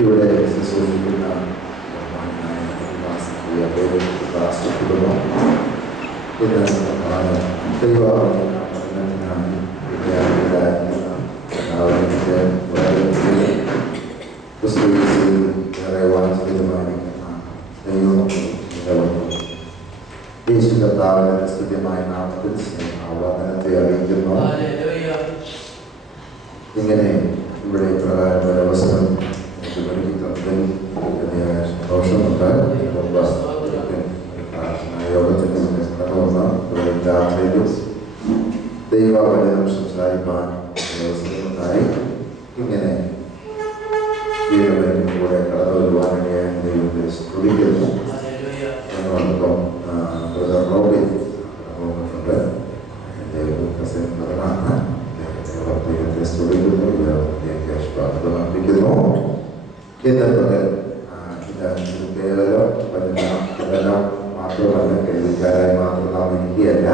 ഇവിടെ ശുശ്രൂഷിക്കുന്ന കുടുംബം ഇന്ന് ദൈവത്തിനായി ഏറെ വാഞ്ചിതമായിരിക്കുന്ന ദൈവം യേശു കർത്താവിന്റെ സ്തുത്യമായ നാമത്തിൽ വന്ദനത്തെ അറിയിക്കുന്നു. ഇങ്ങനെ ഇവിടെ പ്രകാരം ഒരു അവസരം സന്തോഷമുണ്ട്. യോഗത്തിന് രാത്രിയിലും ദൈവവചനം സംസാരിക്കാൻ അവസരമുണ്ടായി. ഇങ്ങനെ വീണ്ടും കൂടെ കടന്നു വരുവാനിടയായ ദൈവത്തെ സ്തുതിക്കുന്നു. എന്നോടൊപ്പം ബ്രദർ റോബിൻ പോകുന്നുണ്ട്. ദൈവത്തെ സ്തുതിക്കുന്നു. പ്രാർത്ഥിക്കുന്നു. ഇന്നത്തെ കേവലം പഠനം മാത്രമല്ല, കേൾവിക്കാരായി മാത്രം നാം ഇരിക്കുകയല്ല,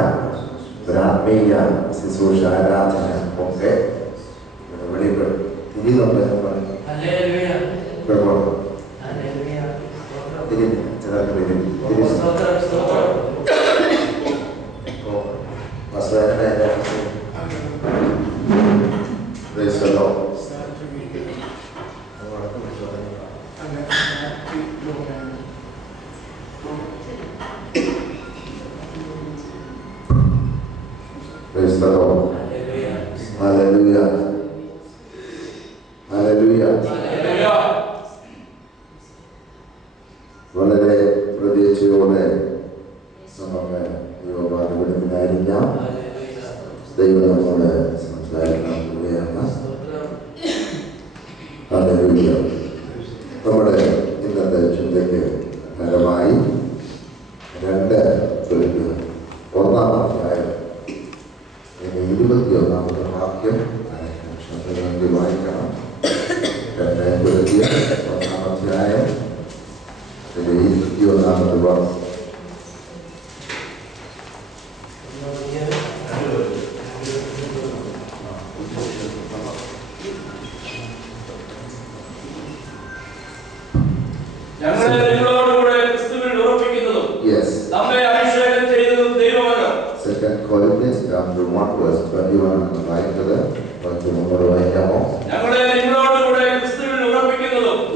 ഗ്രാമീയ ശുശ്രൂഷ ആരാധന ഒക്കെ വെളിപ്പെടും. ഇനി നമ്മൾ വളരെ പ്രതീക്ഷയോടെ നമുക്ക് ദൈവമായിരിക്കാം. ദൈവം നമ്മോട് സംസാരിക്കാൻ പോവുകയാണ്. നമ്മുടെ ഇന്നത്തെ ചിന്തയ്ക്ക് ഫലമായി 2:1 21 വാക്യം വേണ്ടി വായിക്കണം. 2:1 21 വാക്യം.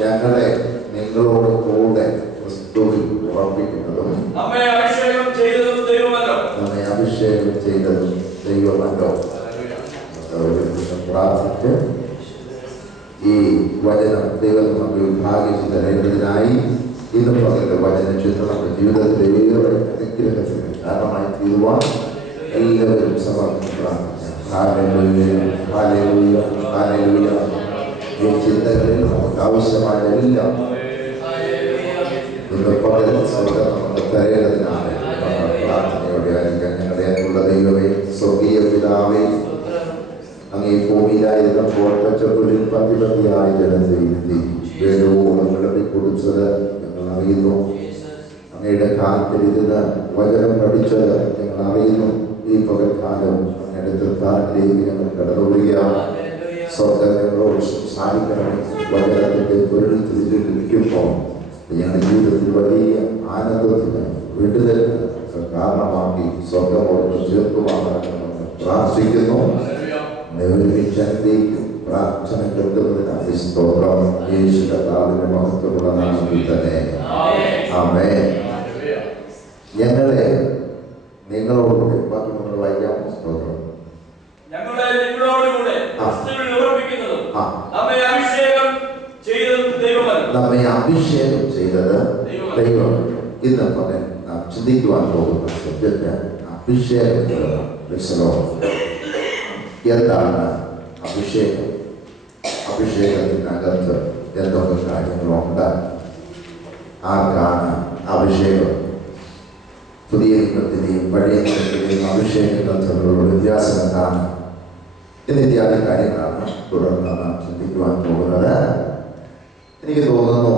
ഞങ്ങളെ നിങ്ങളോട് കൂടെ ക്രിസ്തുവിൽ ഉറപ്പിക്കുന്നതും നമ്മെ അഭിഷേകം ചെയ്തതും ദൈവമല്ലോ. പ്രാർത്ഥിച്ച് ഈ വചനം ദൈവം നമുക്ക് വിഭാഗിച്ചു തരേണ്ടതിനായി ഇന്ന് പകല് വചന ചിത്രം നമ്മുടെ ജീവിതത്തിലെ ഏറെ അനുഗ്രഹത്തിന് കാരണമായി തീരുവാൻ എല്ലാവരും സമർപ്പിക്കണം. ഈ ചിന്തകളിൽ നമുക്ക് ആവശ്യമായ എല്ലാം ഇന്ന് പകൽ സ്വർഗ്ഗം നമുക്ക് തരേണ്ടതിനാണ് പ്രാർത്ഥനയോടെ ആയിരിക്കാൻ. ഞങ്ങളുടെ അന്നുള്ള ദൈവമേ, സ്വർഗീയ പിതാവേ, അങ്ങ് ഈ ഭൂമിയിലായിരുന്നപ്പോൾ പച്ചപ്പുല്ലിൽ പതിയായി ജനത്തെ ഇരുത്തി വേദോളം വിളമ്പിക്കൊടുത്തത് ഞങ്ങൾ അറിയുന്നു. അങ്ങയുടെ കാലത്തിലിരുന്ന് വചനം പഠിച്ചത് ഞങ്ങൾ അറിയുന്നു. ഈ പകൽക്കാലം അങ്ങയുടെ തൃത്താനിലേക്ക് ഞങ്ങൾ കടന്നുവരികയാണ്. സ്വർഗ്ഗം ഞങ്ങളോട് സംസാരിക്കണമേ. വചനത്തിന്റെ പൊരുൾ തിരിച്ചിരിക്കുമ്പോൾ ഞങ്ങളുടെ ജീവിതത്തിൽ വലിയ ആനന്ദത്തിന് വിടുതലിന് കാരണമാക്കി സ്വർഗ്ഗമോട് ചേർക്കുവാനാണ് പ്രാർത്ഥിക്കുന്നു. പ്രാർത്ഥന കേൾക്കുന്നതിനായി സ്തോത്രം. യേശു കർത്താവിന്റെ മഹത്വമുള്ള നാമത്തിൽ തന്നെ ആമേൻ. ഞങ്ങളെ നിങ്ങളോടുകൂടെ ബാക്കി നമ്മൾ വായിക്കാം. സ്തോത്രം. നമ്മെ അഭിഷേകം ചെയ്തത് ദൈവം. ഇന്ന് പറയാൻ നാം ചിന്തിക്കുവാൻ പോകുന്ന സബ്ജക്റ്റ് അഭിഷേകം. എന്താണ് അഭിഷേകം? അഭിഷേകത്തിനകത്ത് എന്തൊക്കെ കാര്യങ്ങളുണ്ട്? ആർക്കാണ് അഭിഷേകം? പുതിയ നിയമത്തിലെയും പഴയ നിയമത്തിലെയും അഭിഷേകത്തിലുള്ള വ്യത്യാസം എന്താണ്? എന്നിത്യാദി കാര്യങ്ങളാണ് തുടർന്ന് നാം ചിന്തിക്കുവാൻ പോകുന്നത്. എനിക്ക് തോന്നുന്നു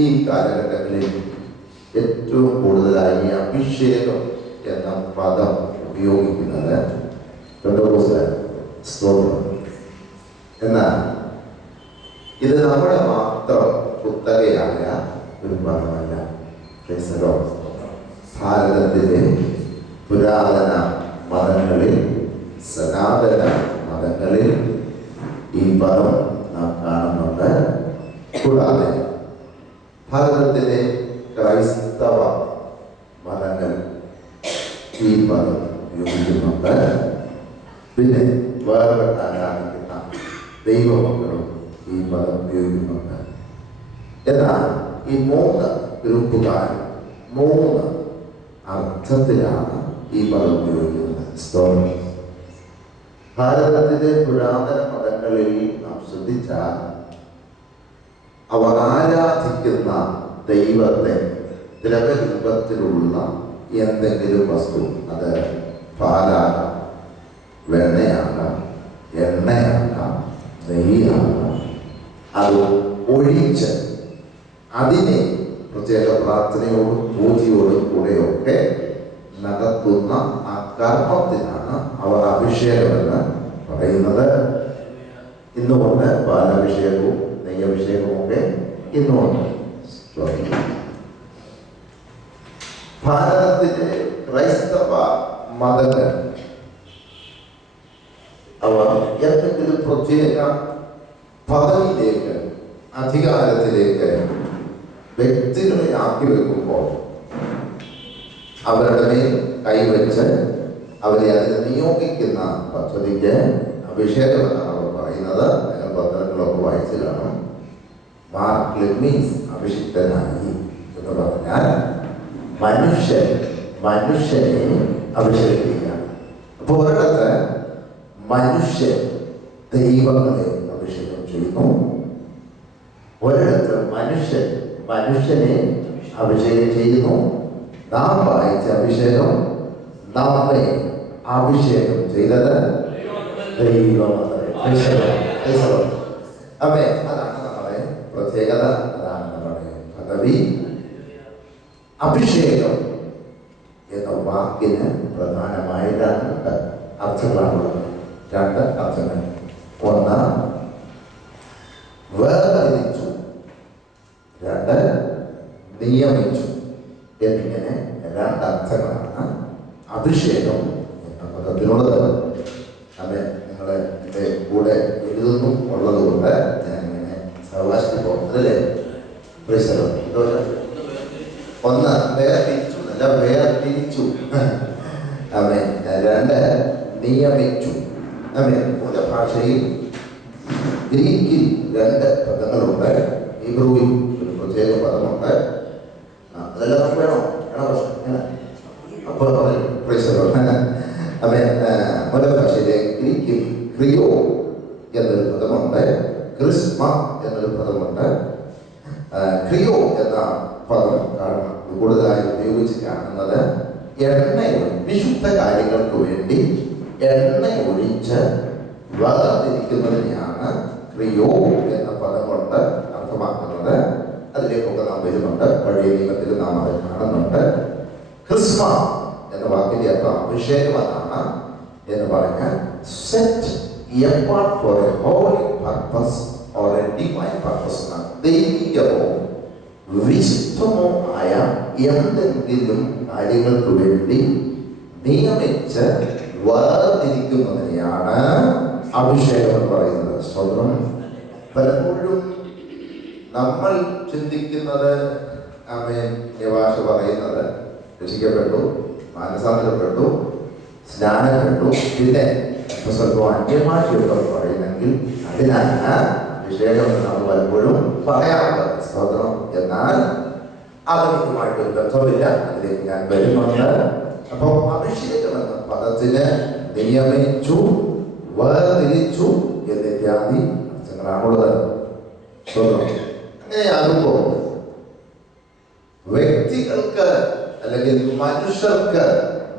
ഈ കാലഘട്ടങ്ങളിൽ ഏറ്റവും കൂടുതലായി അഭിഷേകം എന്ന പദം ഉപയോഗിക്കുന്നത് സ്തോത്രം. എന്നാൽ ഇത് നമ്മുടെ മാത്രം കുത്തകയായ ഒരു പദമല്ല. ഭാരതത്തിലെ പുരാതന മതങ്ങളിൽ, സനാതന മതങ്ങളിൽ ഈ പദം നാം കാണുന്നുണ്ട്. കൂടാതെ ഭാരതത്തിലെ ക്രൈസ്തവ മതങ്ങൾ ഈ പദം ഉപയോഗിക്കുന്നുണ്ട്. പിന്നെ വേറെ ആരാധിക്കുന്ന ദൈവമക്കളും ഈ പദം ഉപയോഗിക്കുന്നുണ്ട്. എന്നാൽ ഈ 3 ഗ്രൂപ്പുകാർ 3 അർത്ഥത്തിലാണ് ഈ പദം ഉപയോഗിക്കുന്നത്. ഭാരതത്തിലെ പുരാതന മതങ്ങളിൽ നാം ശ്രദ്ധിച്ചാൽ അവർ ആരാധിക്കുന്ന ദൈവത്തെ ദ്രവരൂപത്തിലുള്ള എന്തെങ്കിലും വസ്തു, അത് പാലാകാം, വെണ്ണയാകാം, എണ്ണയാകാം, നെയ്യാകാം, അത് ഒഴിച്ച് അതിനെ പ്രത്യേക പ്രാർത്ഥനയോടും പൂജയോടും കൂടെയൊക്കെ നടത്തുന്ന ആ കർമ്മത്തിനാണ് അവർ അഭിഷേകമെന്ന് പറയുന്നത്. ഇന്നുകൊണ്ട് പാലഭിഷേകവും നെയ്യഭിഷേകവും ഒക്കെ ഇന്നുകൊണ്ട്. ഭാരതത്തിലെ ക്രൈസ്തവ മതങ്ങൾ അവർ എന്തെങ്കിലും പ്രത്യേക പദവിയിലേക്ക്, അധികാരത്തിലേക്ക് വ്യക്തികളെ ആക്കി വെക്കുമ്പോൾ അവരുടെ മേൽ കൈവച്ച് അവരെ അതിന് നിയോഗിക്കുന്ന പദ്ധതിക്ക് അഭിഷേകം എന്നാണ് അവർ പറയുന്നത്. നിങ്ങൾ പത്രങ്ങളൊക്കെ വായിച്ചു കാണും. മാർക്ക് ക്ലിമ്മീസ് അഭിഷിക്തനായി എന്ന് പറഞ്ഞാൽ മനുഷ്യനെ അഭിഷേകിക്കുകയാണ്. അപ്പോൾ ഒരിടത്ത് മനുഷ്യൻ ദൈവങ്ങളെ അഭിഷേകം ചെയ്യുന്നു, ഒരിടത്ത് മനുഷ്യനെ അഭിഷേകം ചെയ്യുന്നു. നാം വായിച്ച അഭിഷേകം, നമ്മെ അഭിഷേകം ചെയ്തത് ദൈവമത്രേ. അതെ, അതാണ് നമ്മുടെ പ്രത്യേകത, അതാണ് നമ്മുടെ പദവി. അഭിഷേകം എന്ന വാക്കിന് പ്രധാനമായ 2 അർത്ഥങ്ങളാണുള്ളത്. 2 അർത്ഥങ്ങൾ. ഒന്ന്, വേർതിരിച്ചു. 2, നിയമിച്ചു. എന്നിങ്ങനെ 2 അർത്ഥങ്ങളാണ് അഭിഷേകം എന്ന പദത്തിനുള്ളത്. അതെ, നിങ്ങൾ എൻ്റെ കൂടെ എഴുതുന്നു ഉള്ളത് കൊണ്ട് ഞാനിങ്ങനെ സാവകാശത്തിൽ പോകുന്നതല്ലേ. ഒന്ന്, വേർതിരിച്ചു, നല്ല വേർതിരിച്ചു. അതെ. 2, നിയമിച്ചു. അതെ, മൂലഭാഷയിൽ ഗ്രീക്കിൽ 2 പദങ്ങളുണ്ട്. ഹീബ്രുവിൽ ഒരു പ്രത്യേക പദമുണ്ട്. അതെല്ലാം നമുക്ക് വേണോ? അപ്പോൾ മൂലഭാഷയിലെ ഗ്രീക്കിൽ ക്രിയോ എന്നൊരു പദമുണ്ട്, ക്രിസ്മ എന്നൊരു പദമുണ്ട്. ക്രിയോ എന്ന പദം കൂടുതലായി ഉപയോഗിച്ച് കാണുന്നത് വിശുദ്ധ കാര്യങ്ങൾക്ക് വേണ്ടി എണ്ണ ഒഴിച്ച് വേർതിരിക്കുന്നതിനെയാണ് ക്രിയോ എന്ന പദം കൊണ്ട് അർത്ഥമാക്കുന്നത്. അതിലേക്കൊക്കെ നാം വരുന്നുണ്ട്. പഴയ നിയമത്തിൽ നാം അത് കാണുന്നുണ്ട്. ക്രിസ്മ എന്ന വാക്കിന്റെ അർത്ഥം അഭിഷേകം എന്നാണ്. എന്ന് പറഞ്ഞാൽ set apart for a holy purpose or a divine purpose എന്നാണ്. ദൈവികമോ വിശുദ്ധമോ ആയ എന്തെങ്കിലും കാര്യങ്ങൾക്ക് വേണ്ടി നിയമിച്ച് വേർതിരിക്കുന്നതിനെയാണ് അഭിഷേകം എന്ന് പറയുന്നത്. സ്വന്തം പലപ്പോഴും നമ്മൾ ചിന്തിക്കുന്നത്, നിവാസ പറയുന്നത് രക്ഷിക്കപ്പെട്ടു, മാനസാന്തരപ്പെട്ടു, സ്നാനപ്പെട്ടു, പിന്നെ സ്വല്പം അന്യഭാഷയൊക്കെ പറയുന്നെങ്കിൽ അതിനല്ല അഭിഷേകം എന്ന് നമ്മൾ പലപ്പോഴും പറയാറുള്ളത്. സ്തോത്രം. എന്നാൽ അതുമായിട്ടൊരു ബന്ധമില്ല. അതിലേക്ക് ഞാൻ വരുന്നുണ്ട്. അപ്പോൾ അഭിഷേകം എന്ന പദത്തിന് നിയമിച്ചു, വേർതിരിച്ചു എന്നിത്യാദി അർത്ഥങ്ങളാണുള്ളത്. അങ്ങനെയാകുമ്പോൾ വ്യക്തികൾക്ക് അല്ലെങ്കിൽ മനുഷ്യർക്ക്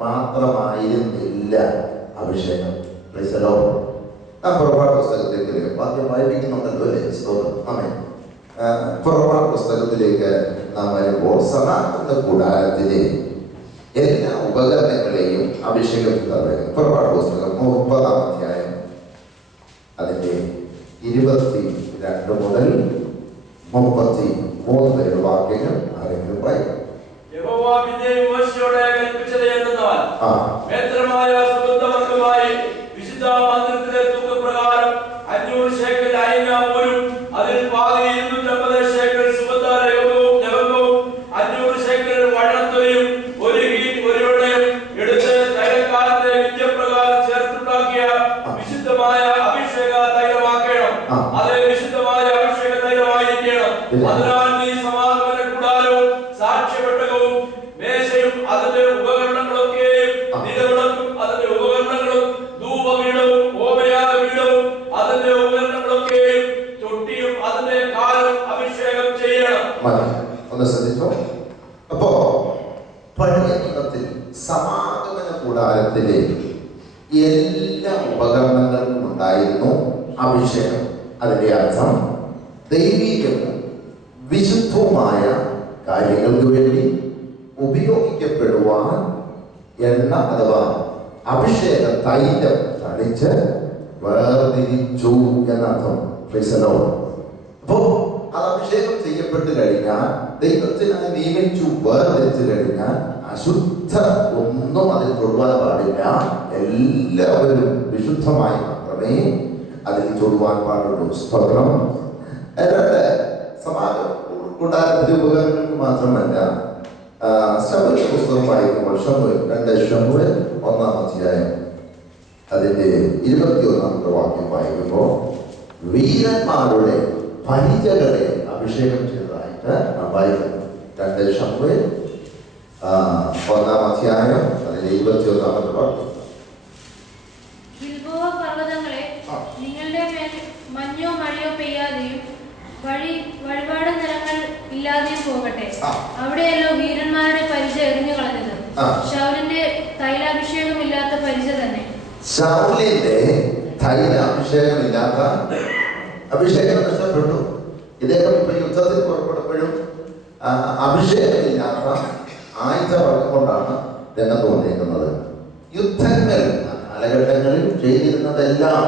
മാത്രമായിരുന്നില്ല അഭിഷേകം. പുറപ്പാട് പുസ്തകത്തിലേക്ക് വാക്യം വായിപ്പിക്കുന്നുണ്ടല്ലോ അല്ലേ? ആമേൻ. പുറപ്പാട് പുസ്തകത്തിലേക്ക് നാം വരുമ്പോൾ സമാഗമന കൂടാരത്തിലെ എല്ലാ ഉപകരണങ്ങളെയും അഭിഷേകപ്പെടുത്തുന്നത്. പുറപ്പാട് പുസ്തകം 30-ാം അധ്യായം അതിന്റെ 22 മുതൽ 33 വരെയുള്ള വാക്യങ്ങൾ ആരെങ്കിലും വായിക്കും. വിശുദ്ധ തൂക്കപ്രകാരം 500 ശേക്കൽ അയഞ്ഞ പോലും അതിൽ പാതി 250 ശേക്കൽ സുഗന്ധവും 500 ശേക്കൽ വഴണത്തൊലിയും ഒരു വെള്ളയും എടുത്ത് തൈലക്കാരന്റെ വിദ്യപ്രകാരം ചേർത്തുണ്ടാക്കിയ വിശുദ്ധമായ അഭിഷേക തൈലമാക്കണം. അത് വിശുദ്ധമായ അഭിഷേക തൈലമായിരിക്കണം. അതിനാൽ നീ സമാഗമന കൂടാരവും സാക്ഷ്യപെട്ടകവും മേശയും അതിന്റെ ഉപകരണങ്ങളൊക്കെയും നിലവിളക്കും അതിന്റെ ഉപകരണങ്ങളും ധൂപപീഠവും ഹോമയാഗപീഠവും അതിന്റെ ഉപകരണങ്ങളൊക്കെയും തൊട്ടിയും അതിന്റെ കാലും അഭിഷേകം ചെയ്യണം. ഒന്ന് ശ്രദ്ധിച്ചോ. അപ്പോ പഴയ നിയമത്തിൽ സമാഗമന കൂടാരത്തിലെ എല്ലാ ഉപകരണങ്ങൾക്കും ഉണ്ടായിരുന്നു അഭിഷേകം. അതിന്റെ അർത്ഥം ദൈവികവും വിശുദ്ധവുമായ കാര്യങ്ങൾക്ക് വേണ്ടി ഉപയോഗിക്കപ്പെടുവാൻ എണ്ണ അഥവാ അഭിഷേക തൈലം തളിച്ച് വേർതിരിച്ചു എന്നർത്ഥം. അപ്പോ അത് അഭിഷേകം ചെയ്യപ്പെട്ട് കഴിഞ്ഞാൽ, ദൈവത്തിനായി നിയമിച്ചു വേർതിരിച്ചു കഴിഞ്ഞാൽ അശുദ്ധ ഒന്നും അതിൽ തൊടുവാൻ പാടില്ല. എല്ലാവരും വിശുദ്ധമായി മാത്രമേ അതിൽ തൊടുവാൻ പാടുള്ളൂ. സ്തോത്രം. സമാഗമന കൂടാരത്തിലെ ഉപകരണങ്ങൾക്ക് മാത്രമല്ല, ശമൂവേൽ പുസ്തകം വായിക്കുമ്പോൾ 2 ശമൂവേൽ 1-ാം അധ്യായം അതിന്റെ 21-ാമത്തെ വാക്യം വായിക്കുമ്പോൾ വീരന്മാരുടെ പരിചകളെ അഭിഷേകം ചെയ്തതായിട്ട് നാം വായിക്കുന്നു. 2 ശമൂവേൽ 1-ാം അധ്യായം അതിന്റെ 21-ാമത്തെ വാക്യം. ഗിൽബോവ പർവ്വതങ്ങളെ, നിങ്ങളുടെ മേൽ മഞ്ഞോ മഴയോ പെയ്യാതെയും വഴിപാട് നിറങ്ങൾ ഇല്ലാതെയും പോകട്ടെ. അവിടെയല്ലോ വീരന്മാരുടെ പരിച എറിഞ്ഞു കളഞ്ഞത്. ശൗലിന്റെ തൈലാഭിഷേകമില്ലാത്ത പരിച തന്നെ. ശൗലിന്റെ തൈലാഭിഷേകമില്ലാത്ത അഭിഷേകം നഷ്ടപ്പെട്ടു. ഇദ്ദേഹം ഇപ്പൊ യുദ്ധത്തിൽ പുറപ്പെടുമ്പോഴും അഭിഷേകമില്ലാത്ത ആയുധവർഗം കൊണ്ടാണ് രംഗത്ത് വന്നിരിക്കുന്നത്. യുദ്ധങ്ങൾ കാലഘട്ടങ്ങളിൽ ചെയ്തിരുന്നതെല്ലാം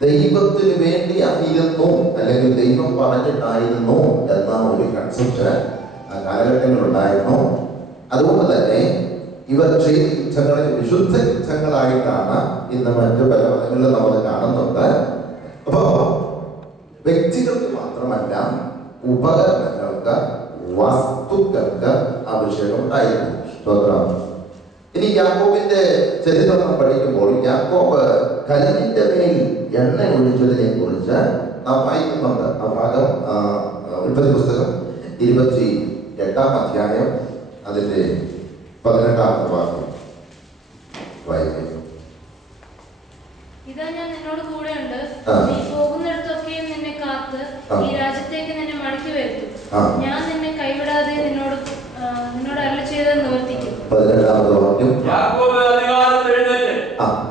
ദൈവത്തിന് വേണ്ടിയായിരുന്നു, അല്ലെങ്കിൽ ദൈവം പറഞ്ഞിട്ടായിരുന്നു എന്ന ഒരു കൺസെപ്റ്റ് ആ കാലഘട്ടങ്ങളുണ്ടായിരുന്നു. അതുകൊണ്ട് തന്നെ ഇവർ ചെയ്ത യുദ്ധങ്ങളെ വിശുദ്ധ യുദ്ധങ്ങളായിട്ടാണ് ഇന്ന് മറ്റു പല മതങ്ങളിലും നമ്മൾ കാണുന്നുണ്ട്. അപ്പോ വ്യക്തികൾക്ക് മാത്രമല്ല, ഉപകരണങ്ങൾക്ക്, വസ്തുക്കൾക്ക് അഭിഷേകം ഉണ്ടായിരുന്നു. സ്തോത്രം. ഇനി യാക്കോബിന്റെ ചരിത്രം പഠിക്കുമ്പോൾ യാക്കോബ് കല്ലിന്റെ മേൽ എണ്ണ ഒഴിച്ചതിനെ കുറിച്ച് നാം വായിക്കുന്നുണ്ട്. ആ ഭാഗം ഉൽപ്പത്തി പുസ്തകം 28-ാം അധ്യായം അതിന്റെ 18-ാമത്തെ വാക്യം വായിക്കുന്നു. ഇതാ ഞാൻ നിന്നോട് കൂടെയുണ്ട്, നീ പോകുന്നിടത്തൊക്കെയും നിന്നെ കാത്ത് ഈ രാജ്യത്തേക്ക് നിന്നെ മടക്കി വരുത്തും. ഞാൻ നിന്നെ കൈവിടാതെ നിന്നോട് അരുളി ചെയ്തത് നിവർത്തിക്കും. 18-ാമത്തെ വാക്യം. യാക്കോബ് അധികാരത്തിൽ എഴുന്നേറ്റ്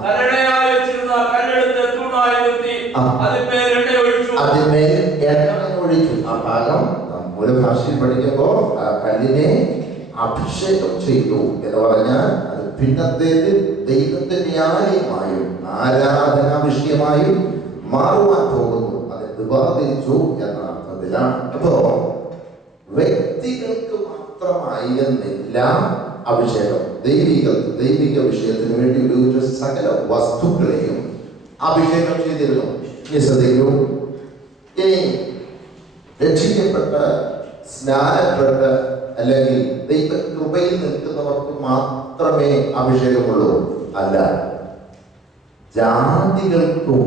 കല്ലടയായി വെച്ചിരുന്ന കല്ലെടുത്ത് തൂണായി നിർത്തി അതിന്മേൽ എണ്ണ ഒഴിച്ചു. ആ ഭാഗം ഒരു ഭാഷയിൽ പഠിക്കുമ്പോൾ ആ കല്ലിനെ അഭിഷേകം ചെയ്തു എന്ന് പറഞ്ഞാൽ അത് പിന്നത്തേത് ദൈവത്തിന്റെ ആലയമായും ആരാധനാ വിഷയമായും മാറുവാൻ പോകുന്നു. അത് വിവാദിച്ചു എന്ന അർത്ഥത്തിലാണ്. അപ്പോ വ്യക്തികൾക്ക് മാത്രമായിരുന്നില്ല അഭിഷേകം. ദൈവിക വിഷയത്തിന് വേണ്ടി ഉപയോഗിച്ച സകല വസ്തുക്കളെയും അഭിഷേകം ചെയ്തിരുന്നു. ഇനി ശ്രദ്ധിക്കൂ. ഇനി രക്ഷിക്കപ്പെട്ട് സ്നാനപ്പെട്ട് അല്ലെങ്കിൽ ദൈവ കൃപയിൽ നിൽക്കുന്നവർക്ക് മാത്രമേ അഭിഷേകമുള്ളൂ? അല്ല, ജാതികൾക്കും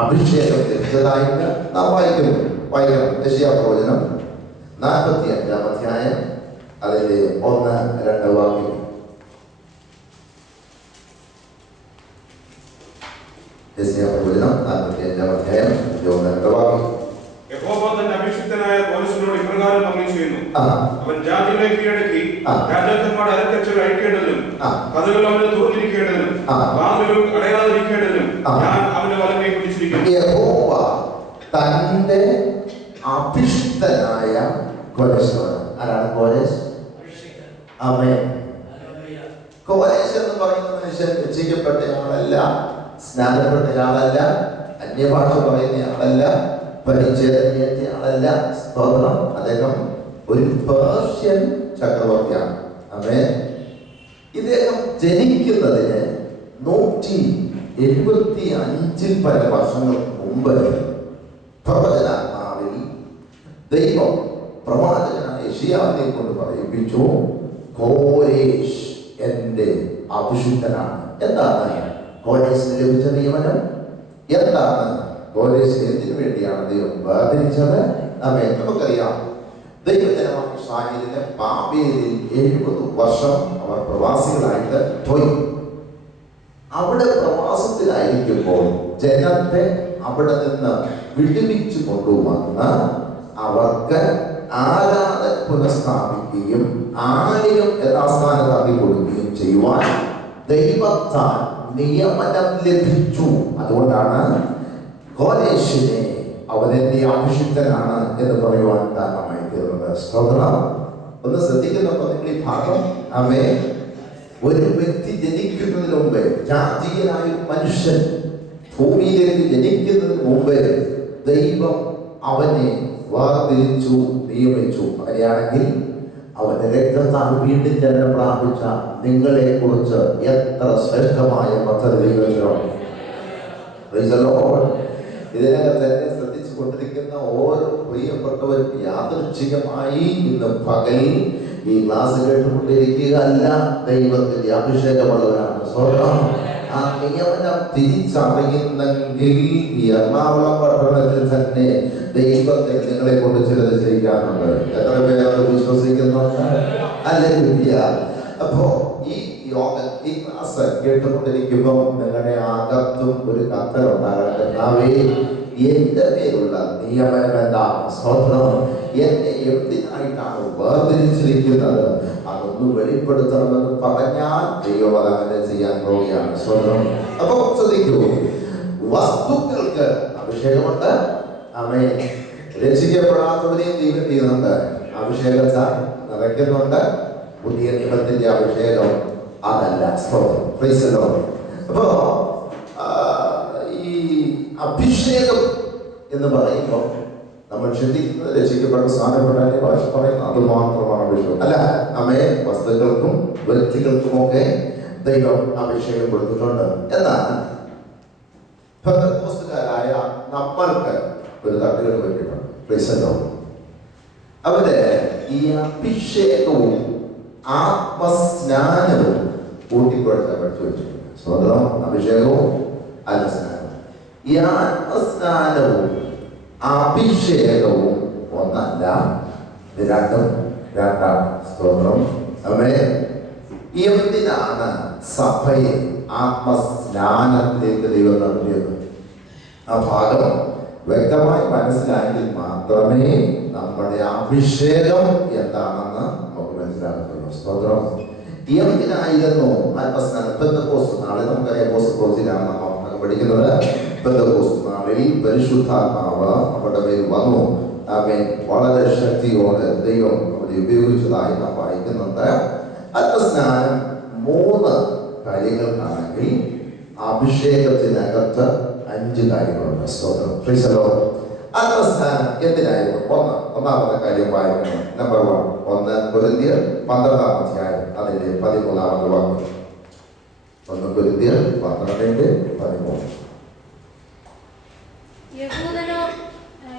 അഭിഷേകം ലഭിച്ചതായിട്ട് നാം വായിക്കണം. യെശയ്യാപ്രവചനം 45-ാം അധ്യായം അതിന്റെ 1-2 വാക്യം. യെശയ്യാപ്രവചനം 45-ാം അധ്യായം 1-2 വാക്യം. യഹോവ തന്റെ അഭിഷിക്തനായ പൗലോസിനോട് ഇപ്രകാരം അരുളിച്ചെയ്യുന്നു, അവൻ ജാതികളെ കീഴടക്കി രാജാക്കന്മാരുടെ അരക്കച്ചകൾ അഴിക്കേണ്ടതിനും കഥകൾ അവന് തുറന്നിരിക്കേണ്ടതിനും പാമ്പിലും അടയാതിരിക്കേണ്ടതിനും ഞാൻ അവന്റെ വലമേ പിടിച്ചിരിക്കുന്നു. യഹോവ തന്റെ അഭിഷിക്തനായ കോരേശാണ്. ആരാണ് കോരേശ്? ആമേൻ. കോരേശ് എന്ന് പറയുന്ന മനുഷ്യൻ രക്ഷിക്കപ്പെട്ടയാളല്ല, സ്നാനപ്പെട്ടയാളല്ല, അന്യഭാഷ പറയുന്നയാളല്ല, പരിചയത്തിയാളല്ല. സ്തോത്രം. അദ്ദേഹം ഒരു പേർഷ്യൻ ചക്രവർത്തിയാണ്. ആമേൻ. ഇദ്ദേഹം ജനിക്കുന്നതിന് 175 പല വർഷങ്ങൾക്ക് മുമ്പ് പ്രവചനാത്മാവിൽ ദൈവം പ്രവാചകനായ യെശയ്യാവിനെ കൊണ്ട് പറയിപ്പിച്ചു, കോരേശ് എന്റെ അഭിഷിക്തനാണ്. എന്താണ് കോരേശിന് ലഭിച്ച നിയമനം? എന്താണ് കോരേശിന് എന്തിനു വേണ്ടിയാണ് ദൈവം വേർതിരിച്ചത്? നമുക്കറിയാം, ദൈവജനമായ ഇസ്രായേലിനെ ബാബേലിൽ 70 വർഷം അവർ പ്രവാസികളായിട്ട് പോയി. അവിടെ പ്രവാസത്തിലായിരിക്കുമ്പോൾ ജനത്തെ അവിടെ നിന്ന് വിടുവിച്ചു കൊണ്ടുവന്ന് അവർക്ക് ആരാധന പുനഃസ്ഥാപിക്കുകയും ആലയം യഥാസ്ഥാനത്താക്കി കൊടുക്കുകയും ചെയ്യുവാൻ ദൈവത്താൽ നിയമനം ലഭിച്ചു. അതുകൊണ്ടാണ് കോരേശിനെ അവനെന്റെ അഭിഷിക്തനാണ് എന്ന് പറയുവാൻ കാരണമായി തീർന്നത്. സ്തോത്രം. ഒന്ന് ശ്രദ്ധിക്കുന്നുണ്ടോ നിങ്ങൾ ഈ ഭാഗം? ആമേൻ. ഒരു വ്യക്തി ജനിക്കുന്നതിന് മുമ്പേ, ജാതീയനായ മനുഷ്യൻ ഭൂമിയിലേക്ക് ജനിക്കുന്നതിന് മുമ്പേ ദൈവം അവനെ വേർതിരിച്ചു, നിയമിച്ചു. അങ്ങനെയാണെങ്കിൽ അവന്റെ രക്തത്താൽ വീണ്ടും ജനനം പ്രാപിച്ച നിങ്ങളെ കുറിച്ച് എത്ര ശ്രേഷ്ഠമായ പദ്ധതി ദൈവത്തിനുണ്ട്. ഇതിനകം തന്നെ ശ്രദ്ധിച്ചു കൊണ്ടിരിക്കുന്ന ഓരോ പ്രിയപ്പെട്ടവരും യാദൃച്ഛികമായി ഇന്ന് പകൽ ഈ ക്ലാസ് കേട്ടുകൊണ്ടിരിക്കുക അല്ല, ദൈവത്തിന്റെ അഭിഷേകമുള്ളവരാണ്. സ്വർണ്ണം ആ നിയമനം തിരിച്ചറിയുന്നെങ്കിൽ ഈ എറണാകുളം പട്ടണത്തിൽ തന്നെ ദൈവത്തിന് നിങ്ങളെ കൊണ്ട് ചിലത് ചെയ്യാറുണ്ട്. എത്ര പേര് വിശ്വസിക്കുന്നുണ്ട്? ഹല്ലേലൂയ. അപ്പോ ഈ ക്ലാസ് കേട്ടുകൊണ്ടിരിക്കുമ്പോൾ നിങ്ങളുടെ അകത്തും ഒരു കത്തലുണ്ടാകട്ടെ. എന്റെ പേരുള്ള നിയമനം എന്താണ്? സ്തോത്രം. എന്നെ എന്തിനായിട്ടാണ് വേർതിരിച്ചിരിക്കുന്നത് അതൊന്ന് വെളിപ്പെടുത്തണമെന്ന് പറഞ്ഞാൽ ദൈവം അതങ്ങനെ ചെയ്യാൻ പോവുകയാണ്. സ്തോത്രം. അപ്പൊ ശ്രദ്ധിക്കൂ, വസ്തുക്കൾക്ക് അഭിഷേകമുണ്ട്. ആമേൻ. രക്ഷിക്കപ്പെടാത്തവരെയും ദൈവം ചെയ്യുന്നുണ്ട്, അഭിഷേകത്താൽ നിറയ്ക്കുന്നുണ്ട്. പുതിയ നിയമത്തിന്റെ അഭിഷേകം അതല്ല. സ്തോത്രം. Price the Lord. അപ്പോ ഈ അഭിഷേകം എന്ന് പറയുമ്പോൾ നമ്മൾ ചിന്തിക്കുന്നത് രക്ഷിക്കപ്പെട്ട സ്ഥാനപ്പെട്ട ഭാഷ പറയുന്നത് അത് മാത്രമാണ് അഭിഷേകം അല്ല. അമ്മേ, വസ്തുക്കൾക്കും വ്യക്തികൾക്കുമൊക്കെ ദൈവം അഭിഷേകം കൊടുത്തിട്ടുണ്ട്. എന്നാൽ പെന്തക്കോസ്തുകാരായ നമ്മൾക്ക് ഒരു തട്ടുകേട് പറ്റിയിട്ടുണ്ട്. Price the Lord. അവര് ഈ അഭിഷേകവും ആത്മസ്നാനവും കൂട്ടിക്കുഴച്ച് പഠിച്ചു വെച്ചിട്ടുണ്ട്. സ്വന്തം അഭിഷേകവും ആത്മസ്നാനവും. ഈ ആത്മസ്നാനവും അഭിഷേകവും ഒന്നല്ല, രണ്ടും രണ്ടാണ്. സ്തോത്രം. ആമേൻ. എന്തിനാണ് സഭയെ ആത്മസ്നാനത്തിലേക്ക് ദൈവം നടത്തിയത്? ആ ഭാഗം വ്യക്തമായി മനസ്സിലായെങ്കിൽ മാത്രമേ നമ്മുടെ അഭിഷേകം എന്താണെന്ന് നമുക്ക് മനസ്സിലാകത്തുള്ളൂ. സ്തോത്രം. എന്തിനായിരുന്നു ആത്മസ്നാനം? പെന്തക്കോസ്ത് നാളിൽ നമുക്കറിയാം, പെന്തക്കോസ്തിലാണ് നമ്മൾ പഠിക്കുന്നത്. പെന്തക്കോസ്ത് നാളിൽ പരിശുദ്ധാത്മാവ് നമ്മുടെ മേൽ വന്നു. ആമേൻ. വളരെ ശക്തിയോടെ ദൈവം അവിടെ ഉപയോഗിച്ചതായി നാം വായിക്കുന്നുണ്ട്. ആത്മസ്നാനം 3 കാര്യങ്ങൾക്കാണെങ്കിൽ അഭിഷേകത്തിനകത്ത് 5 കാര്യങ്ങളുണ്ട്. സ്തോത്രം. Price the Lord. ആത്മസ്നാനം എന്തിനായിരുന്നു? ഒന്നാമത്തെ കാര്യം വായിക്കണം. നമ്പർ 1 കൊരിന്ത്യർ 12-ാം അധ്യായം അതിന്റെ 13-ാമത്തെ വാക്യം. 1 കൊരിന്ത്യർ 12:13.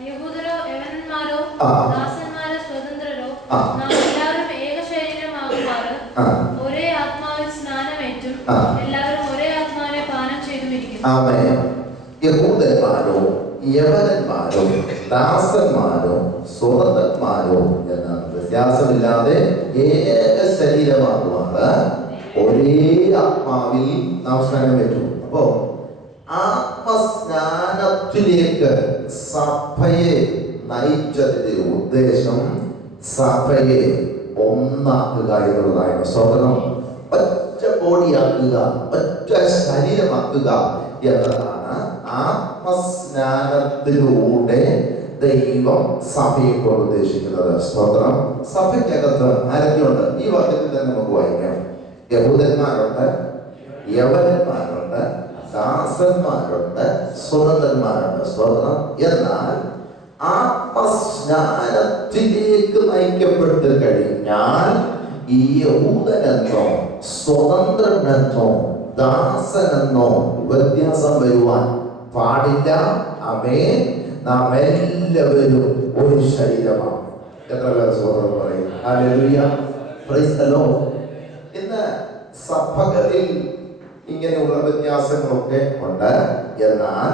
യഹൂദരോ യവനന്മാരോ ദാസന്മാരോ സ്വതന്ത്രരോ നാം എല്ലാവരും ഏക ശരീരമാകുമാറ് ഒരേ ആത്മാവിൽ സ്നാനമേറ്റും എല്ലാവരും ഒരേ ആത്മാവിനെ പാനം ചെയ്തുമിരിക്കുന്നു. ആമേൻ. യഹൂദന്മാരോ യവനന്മാരോ ദാസന്മാരോ സ്വതന്ത്രന്മാരോ എന്ന വ്യത്യാസമില്ലാതെ ഏക ശരീരമാകുവാണ് ഒരേ ആത്മാവിൽ നാം സ്നാനമേറ്റു. അപ്പോ ആത്മസ്നാനത്തിലേക്ക് സഭയെ നയിച്ചതിന്റെ ഉദ്ദേശം സഭയെ ഒന്നാക്കുക എന്നുള്ളതായിരുന്നു. സ്വതന്ത്രം ഒറ്റ ബോഡിയാക്കുക, ഒറ്റ ശരീരമാക്കുക എന്നതാണ് ആത്മസ്നാനത്തിലൂടെ ദൈവം സഭയെ കൊണ്ട് ഉദ്ദേശിക്കുന്നത്. സ്തോത്രം. സഭയ്ക്കകത്ത് ആരൊക്കെയുണ്ട്? ഈ വാക്യത്തിൽ തന്നെ നമുക്ക് വായിക്കാം. യഹൂദന്മാരുണ്ട്, യവനന്മാരുണ്ട്, ദാസന്മാരുണ്ട്, സ്വതന്ത്രന്മാരുണ്ട്. സ്തോത്രം. എന്നാൽ ആത്മസ്നാനത്തിലേക്ക് നയിക്കപ്പെട്ട് കഴിഞ്ഞാൽ ഈ യഹൂദനെന്നോ സ്വതന്ത്രനെന്നോ ദാസനെന്നോ വ്യത്യാസം വരുവാൻ പാടില്ല. ആമേൻ. നാം എല്ലാവരും ഒരു ശരീരമാണ്. എത്ര പേർ സ്വതന്ത്രം പറയും? Hallelujah, price the Lord. ഇന്ന് സഭകളിൽ ഇങ്ങനെയുള്ള വ്യത്യാസങ്ങളൊക്കെ ഉണ്ട്. എന്നാൽ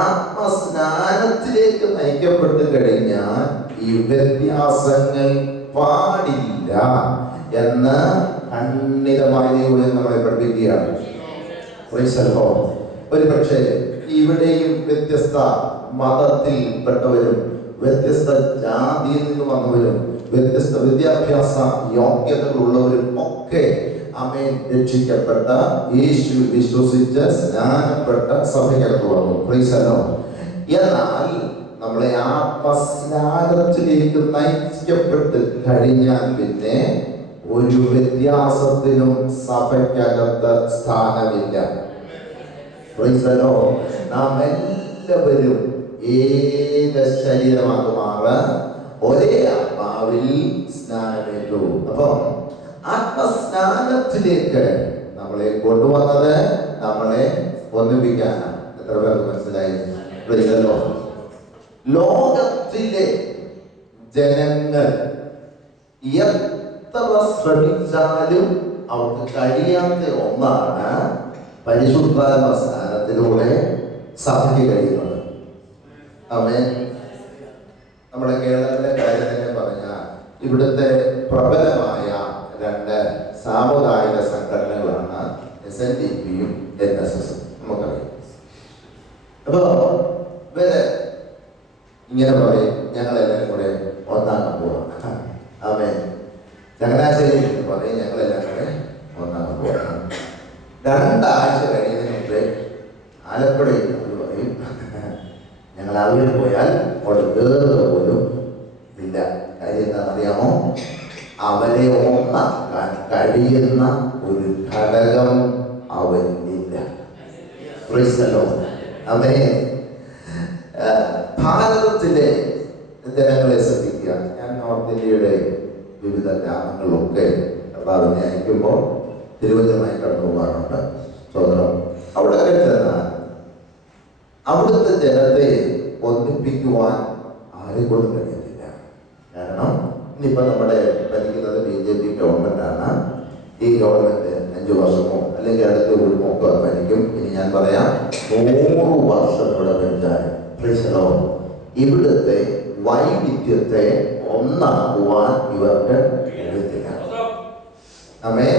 ആത്മസ്നാനത്തിലേക്ക് നയിക്കപ്പെട്ട് കഴിഞ്ഞാൽ ഈ വ്യത്യാസങ്ങൾ പാടില്ല എന്ന് ഖണ്ഡിതമായി നമ്മളെ പഠിപ്പിക്കുകയാണ്. Price the Lord. ഒരു പക്ഷേ ഇവിടെയും വ്യത്യസ്ത മതത്തിൽപ്പെട്ടവരും വ്യത്യസ്ത ജാതിയിൽ നിന്ന് വന്നവരും വ്യത്യസ്ത വിദ്യാഭ്യാസ യോഗ്യതകളുള്ളവരും ഒക്കെ ആമേൻ രക്ഷിക്കപ്പെട്ട യേശു വിശ്വസിച്ച് സ്നാനപ്പെട്ട സഭയ്ക്കകത്ത് വന്നു. Price the Lord. എന്നാൽ നമ്മളെ ആത്മസ്നാനത്തിലേക്ക് നയിക്കപ്പെട്ട് കഴിഞ്ഞാൽ പിന്നെ ഒരു വ്യത്യാസത്തിനും സഭയ്ക്കകത്ത് സ്ഥാനമില്ല. Price the Lord. നാം എല്ലാവരും ഏക ശരീരമാകുമാറ് ഒരേ ആത്മാവിൽ സ്നാനമേറ്റു. അപ്പം ആത്മസ്നാനത്തിലേക്ക് നമ്മളെ കൊണ്ടുവന്നത് നമ്മളെ ഒന്നിപ്പിക്കാനാണ്. എത്ര പേർക്ക് മനസ്സിലായി? Price the Lord. ലോകത്തിലെ ജനങ്ങൾ എത്ര ശ്രമിച്ചാലും അവർക്ക് കഴിയാത്ത ഒന്നാണ് പരിശുദ്ധാത്മ സ്നാനത്തിലൂടെ സഭയ്ക്ക് കഴിയുന്നത്. ആമേൻ. നമ്മുടെ കേരളത്തിലെ കാര്യം തന്നെ പറഞ്ഞാൽ ഇവിടുത്തെ പ്രബലമായ രണ്ട് സാമുദായിക സംഘടനകളാണ് SNDPയും NSSഉം. നമുക്കറിയാം. അപ്പോ ഇവര് ഇങ്ങനെ പറയും, ഞങ്ങളെല്ലാവരും കൂടെ ഒന്നാകാൻ പോവാം. ആമേൻ. ചങ്ങനാശ്ശേരി പറയും, ഞങ്ങളെല്ലാം കൂടെ ഒന്നാകാൻ പോവാം. 2 ആഴ്ച കഴിയുന്നതിന് മുമ്പേ ആലപ്പുഴയിൽ പറയും, ഞങ്ങൾ അവിടെ പോയാൽ അവിടെ വേറെ പോലും ഇല്ല. കാര്യം എന്താണെന്നറിയാമോ? അവരെ ഒന്നാക്കാൻ കഴിയുന്ന ഒരു ഘടകം അവനില്ല. Praise the Lord. ആമേൻ. ഭാരതത്തിലെ ജനങ്ങളെ ശ്രദ്ധിക്കുക. ഞാൻ നോർത്ത് ഇന്ത്യയുടെ വിവിധ ഗ്രാമങ്ങളിലൊക്കെ കർത്താവിനെ അയക്കുമ്പോൾ തിരുവചനമായി കടന്നു പോകാറുണ്ട്. സ്വതന്ത്രം. അവിടെ ചെന്നാൽ അവിടുത്തെ ജനത്തെ ഒന്നിപ്പിക്കുവാൻ ആരെക്കൊണ്ടും കഴിയത്തില്ല. കാരണം ഇന്നിപ്പോൾ നമ്മുടെ ഭരിക്കുന്നത് BJP ഗവൺമെന്റാണ്. ഈ ഗവൺമെന്റ് 5 വർഷമോ അല്ലെങ്കിൽ അടുത്ത കുടുംബമോ ഒക്കെ ഭരിക്കും. ഇനി ഞാൻ പറയാം, 100 വർഷം ഇവിടെ ഭരിച്ചാൽ ഇവിടുത്തെ വൈവിധ്യത്തെ ഒന്നാക്കുവാൻ ഇവർക്ക് കഴിയത്തില്ല. ആമേ.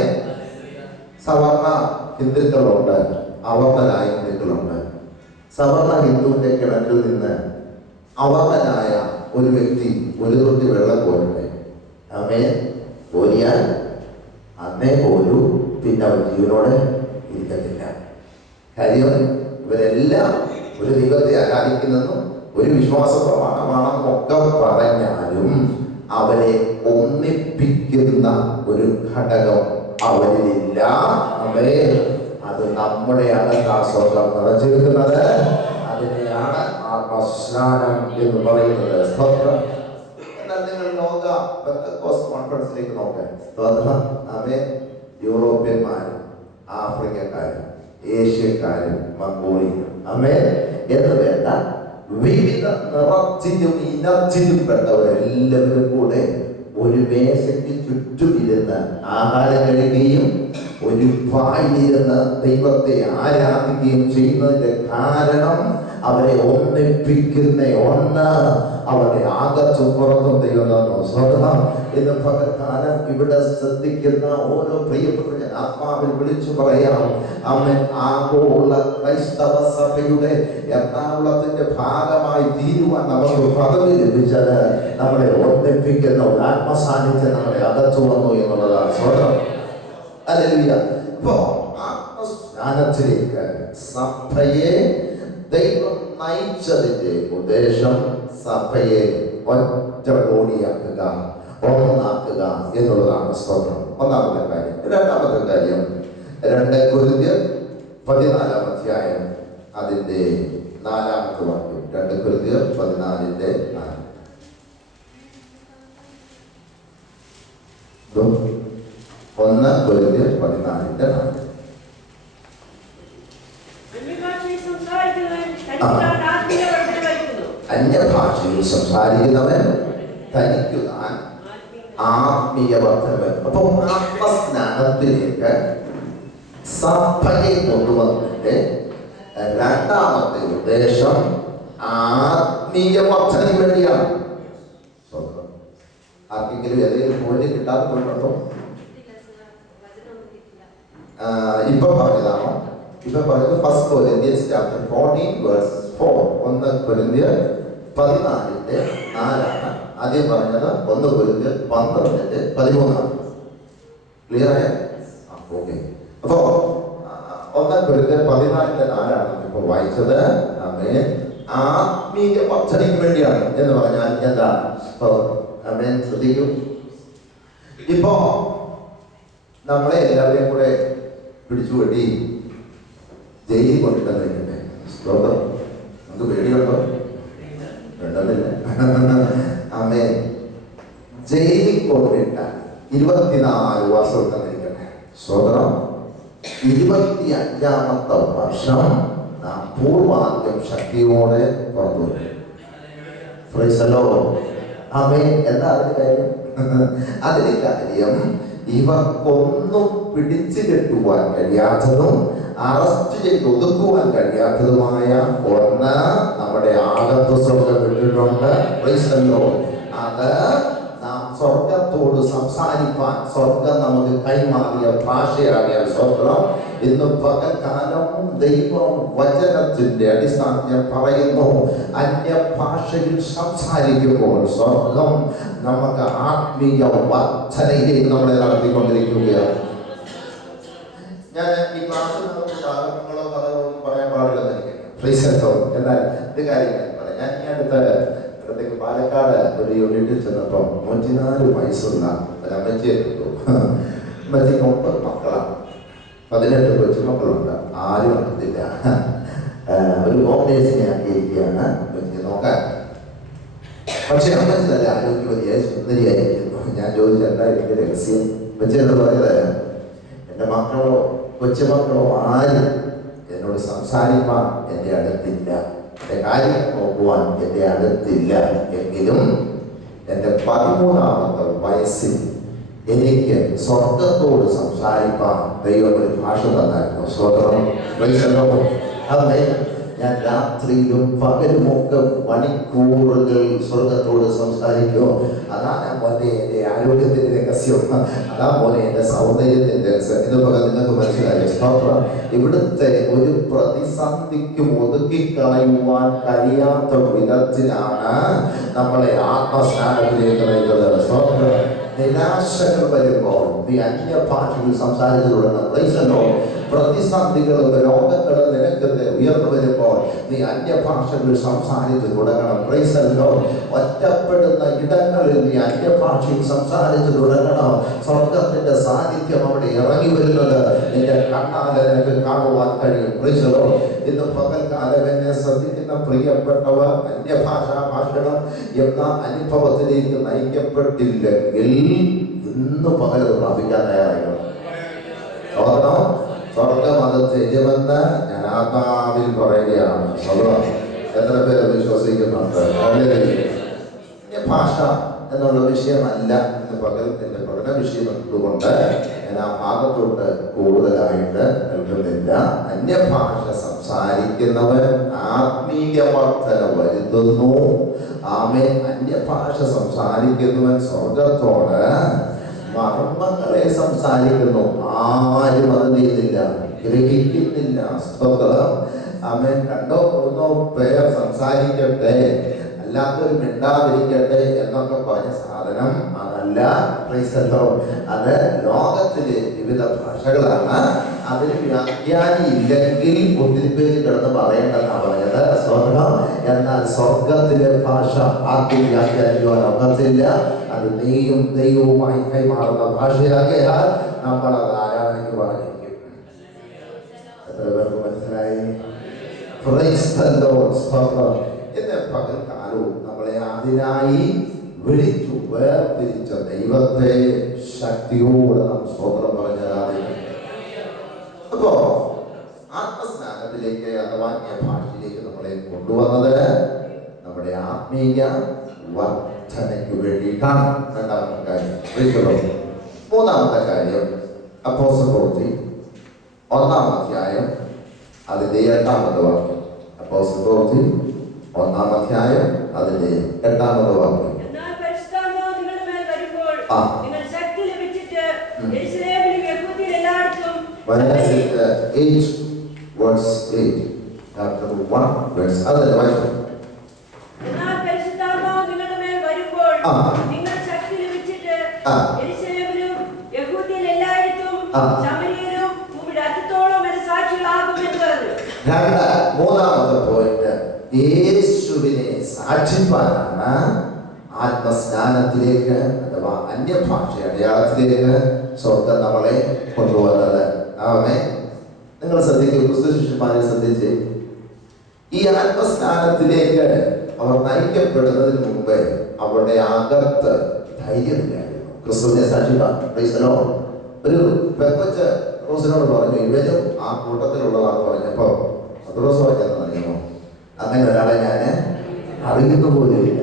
സവർണ ഹിന്ദുക്കളുണ്ട്, അവർണനായ ഹിന്ദുക്കളുണ്ട്. സവർണ ഹിന്ദുവിന്റെ കിണറ്റിൽ നിന്ന് അവർണനായ ഒരു വ്യക്തി ഒരു തൊട്ടി വെള്ളം കോരട്ടെ, ആമേ, കോരിയാൽ അന്നേ പോലും പിന്നെ അവൻ ജീവനോടെ ഇരിക്കത്തില്ല. കാര്യം ഇവരെല്ലാം ഒരു ദൈവത്തെ ആരാധിക്കുന്നെന്നും ഒരു വിശ്വാസ പ്രമാണമാണെന്നും ഒക്കെ പറഞ്ഞാലും അവരെ ഒന്നിപ്പിക്കുന്ന ഒരു ഘടകം അവരിലില്ല. അവരെ അത് നമ്മുടെ അകത്താസ്വതം നിറച്ചിരിക്കുന്നത്. അതിനെയാണ് ആത്മസ്നാനം എന്ന് പറയുന്നത്. സ്തോത്രം. എന്നാൽ നിങ്ങൾ ലോക പെന്തക്കോസ്റ്റ് കോൺഫറൻസിലേക്ക് നോക്കാൻ. സ്തോത്രം. അവരെ യൂറോപ്യന്മാരും ആഫ്രിക്കക്കാരും ഏഷ്യക്കാരും മംഗോളിയരും അമേ എന്ന് വേണ്ട വിവിധ നിറത്തിലും ഇനത്തിലും പെട്ടവരെല്ലാവരും കൂടെ ഒരു മേശയ്ക്ക് ചുറ്റും ഇരുന്ന് ആഹാരം കഴിക്കുകയും ഒരു പായിലിരുന്ന് ദൈവത്തെ ആരാധിക്കുകയും ചെയ്യുന്നതിന്റെ കാരണം അവരെ ഒന്നിപ്പിക്കുന്ന ഒന്ന് അവരെ അകത്തും പുറത്തും ദൈവം തന്നു. സ്വന്തം ഇന്ന് പകൽക്കാലം ഇവിടെ ശ്രദ്ധിക്കുന്ന ഓരോ പ്രിയപ്പെട്ട ആത്മാവിൽ വിളിച്ചു പറയാം, അവൻ ആഗോള ക്രൈസ്തവ സഭയുടെ എറണാകുളത്തിന്റെ ഭാഗമായി തീരുവാൻ നമുക്ക് പദവി ലഭിച്ചത് നമ്മളെ ഒന്നിപ്പിക്കുന്ന ഒരു ആത്മസാന്നിധ്യം നമ്മളെ അകത്തു വന്നു എന്നുള്ളതാണ്. സ്വന്തം. ഹല്ലേലൂയ. ഇപ്പോ ആത്മസ്നാനത്തിലേക്ക് സഭയെ ദൈവം നയിച്ചതിന്റെ ഉദ്ദേശം സഭയെ ഒറ്റ കോടിയാക്കുക, ഒന്നാക്കുക എന്നുള്ളതാണ്. സ്തോത്രം. ഒന്നാമത്തെ കാര്യം. രണ്ടാമത്തെ കാര്യം 2 കൊരിന്ത്യർ 14 അധ്യായം അതിന്റെ 4-ാമത്തെ വാക്യം. 2 കൊരിന്ത്യർ 14:4. 1 കൊരിന്ത്യർ 14:4. അന്യഭാഷയിൽ സംസാരിക്കുന്നവൻ തനിക്കു താൻ ആത്മീയ വർദ്ധനവൻ. അപ്പൊ ആത്മസ്നാനത്തിലേക്ക് സഭയെ കൊണ്ടുവന്നതിന്റെ രണ്ടാമത്തെ ഉദ്ദേശം ആത്മീയ വർദ്ധനയ്ക്ക് വേണ്ടിയാണ്. ആർക്കെങ്കിലും ഏതെങ്കിലും പോയിന്റ് കിട്ടാതെ പോയിട്ടുണ്ടോ? ഇപ്പൊ പറഞ്ഞതാണോ? ഇപ്പൊ പറഞ്ഞത് 1 Corinthians chapter 14:4. 1 കൊരിന്ത്യർ 14:4 ആദ്യം പറഞ്ഞത് 1 കൊരിന്ത്യർ 12:13. ക്ലിയർ ആയ? ഓക്കെ. അപ്പോ 1 കൊരിന്ത്യർ 14:4 ഇപ്പോൾ വായിച്ചത്. ആമേൻ. ആത്മീയ വർദ്ധനയ്ക്ക് വേണ്ടിയാണ് എന്ന് പറഞ്ഞാൽ എന്താണ്? ആമേൻ. ശ്രദ്ധിക്കൂ. ഇപ്പോ നമ്മളെ എല്ലാവരെയും കൂടെ പിടിച്ചുകെട്ടി ജയിലിൽ കൊണ്ടിട്ടേ സ്തോത്രം. നമുക്ക് പേടിയുണ്ടോ? വേണ്ടതില്ല. അമ്മേ, ജയിലിൽ കൊണ്ടിട്ട 24 വർഷം തന്നിരിക്കട്ടെ. സ്തോത്രം. 25-ാമത്തെ വർഷം നാം പൂർവാദ്യം ശക്തിയോടെ പുറത്തു വരും. അമ്മേ, എന്താ അതിന്റെ കാര്യം? അതിന്റെ കാര്യം ഇവർക്കൊന്നും പിടിച്ചു കെട്ടുവാൻ കഴിയാത്തതും അറസ്റ്റ് ചെയ്ത് ഒതുക്കുവാൻ കഴിയാത്തതുമായ ഒന്ന് നമ്മുടെ ആകത്ത് സ്വർഗം വിട്ടിട്ടുണ്ട്. അത് നാം സ്വർഗത്തോട് സംസാരിപ്പാൻ സ്വർഗം നമുക്ക് കൈമാറിയ ഭാഷയാകിയ സ്വർഗം ഇന്ന് പകൽക്കാലം ദൈവം വചനത്തിന്റെ അടിസ്ഥാനത്തിൽ പറയുന്നു. അന്യഭാഷയിൽ സംസാരിക്കുമ്പോൾ സ്വർഗം നമുക്ക് ആത്മീയ വർദ്ധനയിലേക്ക് നമ്മളെ നടത്തിക്കൊണ്ടിരിക്കുകയാണ്. ഞാൻ ഈ ക്ലാസ്സിൽ നമുക്ക് സാധനങ്ങളോ കഥകളോ ഒന്നും പറയാൻ പാടില്ലെന്ന് എനിക്കറിയാം. എന്നാൽ ഒരു കാര്യം ഞാൻ പറയാം. ഞാൻ ഈ അടുത്തേക്ക് പാലക്കാട് ഒരു യൂണിറ്റിൽ ചെന്നപ്പോൾ 104 വയസ്സുള്ള ഒരു അമ്മച്ചിയെ കിട്ടു. അമ്മച്ചിക്ക് 9 മക്കളാണ്. 18 കൊച്ചുമക്കളുണ്ട്. ആരും അടുത്തില്ല. ഒരു ഹോം നേഴ്സിനെ ആക്കിയിരിക്കുകയാണ് അമ്മച്ചിക്ക് നോക്കാൻ. പക്ഷെ അമ്മച്ചി നല്ല ആരോഗ്യവതിയായി സുന്ദരിയായിരിക്കുന്നു. ഞാൻ ചോദിച്ചു എന്താ ഇതിന്റെ രഹസ്യം? അമ്മച്ചിയോട് പറയുന്നത്, എൻ്റെ മക്കളോ കൊച്ചുമക്കളോ ആരും എന്നോട് സംസാരിക്കാൻ എൻ്റെ അടുത്തില്ല, എൻ്റെ കാര്യം നോക്കുവാൻ എൻ്റെ അടുത്തില്ല. എങ്കിലും എൻ്റെ 13-ാമത്തെ വയസ്സിൽ എനിക്ക് സ്വർഗത്തോട് സംസാരിക്കാൻ ദൈവം ഒരു ഭാഷ തന്നായിരുന്നു. സ്തോത്രം. അതെ, ഞാൻ രാത്രിയിലും പകലുമൊക്കെ മണിക്കൂറുകൾ സ്വർഗത്തോട് സംസാരിക്കുമോ. അതാണ് മോനെ എൻ്റെ ആരോഗ്യത്തിന്റെ രഹസ്യം. അതാ മോനെ എൻ്റെ സൗന്ദര്യത്തിന്റെ രഹസ്യം. ഇത് പകൽ നിങ്ങൾക്ക് മനസ്സിലായി. സ്തോത്രം. ഇവിടുത്തെ ഒരു പ്രതിസന്ധിക്കും ഒതുക്കിക്കളയുവാൻ കഴിയാത്ത വിധത്തിലാണ് നമ്മളെ ആത്മസ്നാനത്തിലേക്ക് നയിക്കുന്നത്. സ്തോത്രം. നിരാശകൾ വരുമ്പോൾ നീ അന്യഭാഷയിൽ സംസാരിച്ചു തുടങ്ങണം. പ്രതിസന്ധികളും രോഗങ്ങളും നിനക്ക് ഉയർന്നു വരുമ്പോൾ നീ അന്യഭാഷകൾ സംസാരിച്ചു തുടങ്ങണം. ഒറ്റപ്പെടുന്ന ഇടങ്ങളിൽ നീ അന്യഭാഷയിൽ സംസാരിച്ചു തുടങ്ങണം. സ്വർഗത്തിന്റെ സാന്നിധ്യം അവിടെ ഇറങ്ങി വരുന്നത് നിന്റെ കണ്ണാലെ നിനക്ക് കാണുവാൻ കഴിയും. ഇന്ന് പകൽക്കാലം എന്നെ ശ്രദ്ധിക്കുന്ന പ്രിയപ്പെട്ടവർ, അന്യഭാഷാ ഭാഷണം എന്ന അനുഭവത്തിലേക്ക് നയിക്കപ്പെട്ടില്ലെങ്കിൽ ഇന്ന് പകൽ പ്രാപിക്കാൻ തയ്യാറായിരുന്നു. സ്വർഗം അത് ചെയ്യുമെന്ന് ഞാൻ ആത്മാവിൽ പറയുകയാണ്. എത്ര പേര് വിശ്വസിക്കുന്നുണ്ട്? ഭാഷ എന്നുള്ള വിഷയമല്ല ഇന്ന് പകൽ എൻ്റെ പഠന വിഷയം എന്നതുകൊണ്ട് ഞാൻ ആ ഭാഗത്തോട്ട് കൂടുതലായിട്ട് നൽകുന്നില്ല. അന്യഭാഷ സംസാരിക്കുന്നവൻ ആത്മീയ വർദ്ധന വരുത്തുന്നു. ആമേൻ. അന്യഭാഷ സംസാരിക്കുന്നവൻ സ്വർഗത്തോട് മർമ്മങ്ങളെ സംസാരിക്കുന്നു. ആരും അത് ചെയ്യുന്നില്ല, ഗ്രഹിക്കുന്നില്ല. സ്തോത്രം. ആമേൻ. 2 3 പേർ സംസാരിക്കട്ടെ, അല്ലാത്തൊരു മിണ്ടാതിരിക്കട്ടെ എന്നൊക്കെ പറഞ്ഞ സാധനം അതല്ല. അത് ലോകത്തിലെ വിവിധ ഭാഷകളാണ്. അതിന് വ്യാഖ്യാനി ഇല്ലെങ്കിൽ ഒത്തിരി പേര് കിടന്ന് പറയേണ്ടെന്നാണ് പറഞ്ഞത്. സ്വർഗം എന്നാൽ സ്വർഗത്തിലെ ഭാഷ ആർക്കും വ്യാഖ്യാനിക്കുവാൻ ഒക്കത്തില്ല. അത് നീയും ദൈവവുമായി കൈമാറുന്ന ഭാഷയാകയാൽ നമ്മൾ അത് ആരാധനയ്ക്ക് പറഞ്ഞിരിക്കും. എത്ര പേർക്ക് മനസ്സിലായി? ഇന്ന് പകൽക്കാലവും നമ്മളെ അതിനായി വിളിച്ചു വേർതിരിച്ച ദൈവത്തെ ശക്തിയോടെ നാം സ്തോത്രം പറഞ്ഞാൽ അപ്പോ ആത്മസ്നാനത്തിലേക്ക് അഥവാ ഭാഷയിലേക്ക് നമ്മളെ കൊണ്ടുവന്നത് നമ്മുടെ ആത്മീയ വർധനയ്ക്ക് വേണ്ടിയിട്ടാണ്. രണ്ടാമത്തെ കാര്യം. മൂന്നാമത്തെ കാര്യം അപ്പോസ്തലപ്രവൃത്തി 1-ാം അധ്യായം അതിന്റെ 8-ാമത്തെ വാക്യം. അപ്പോസ്തലപ്രവൃത്തി 1-ാം അധ്യായം അതിന്റെ 8-ാമത്തെ വാക്യം. Chapter 1 verse അതല്ലേ വായിക്കും. മൂന്നാമത്തെ പോയിന്റ് യേശുവിനെ സാക്ഷിപ്പാനാണ് ആത്മസ്നാനത്തിലേക്ക് അഥവാ അന്യഭാഷ അടയാളത്തിലേക്ക് സ്വർഗം നമ്മളെ കൊണ്ടുവന്നത്. ആമേൻ. നിങ്ങൾ ശ്രദ്ധിക്കും, ക്രിസ്തു ശിഷ്യന്മാരെ ശ്രദ്ധിച്ച് ഈ ആത്മസ്നാനത്തിലേക്ക് അവർ നയിക്കപ്പെടുന്നതിന് മുമ്പ് അവരുടെ അകത്ത് ധൈര്യമില്ലായിരുന്നു. ക്രിസ്തുവിനെ സാക്ഷിപ്പാൻ ഒരു പെപ്പച്ച റോസിനോട് പറഞ്ഞു, ഇവരും ആ കൂട്ടത്തിലുള്ളതാണെന്ന് പറഞ്ഞപ്പോ പത്രോസ് പറഞ്ഞെന്നറിയുമോ, അങ്ങനെ ഒരാളെ ഞാൻ അറിയുന്ന പോലുമില്ല.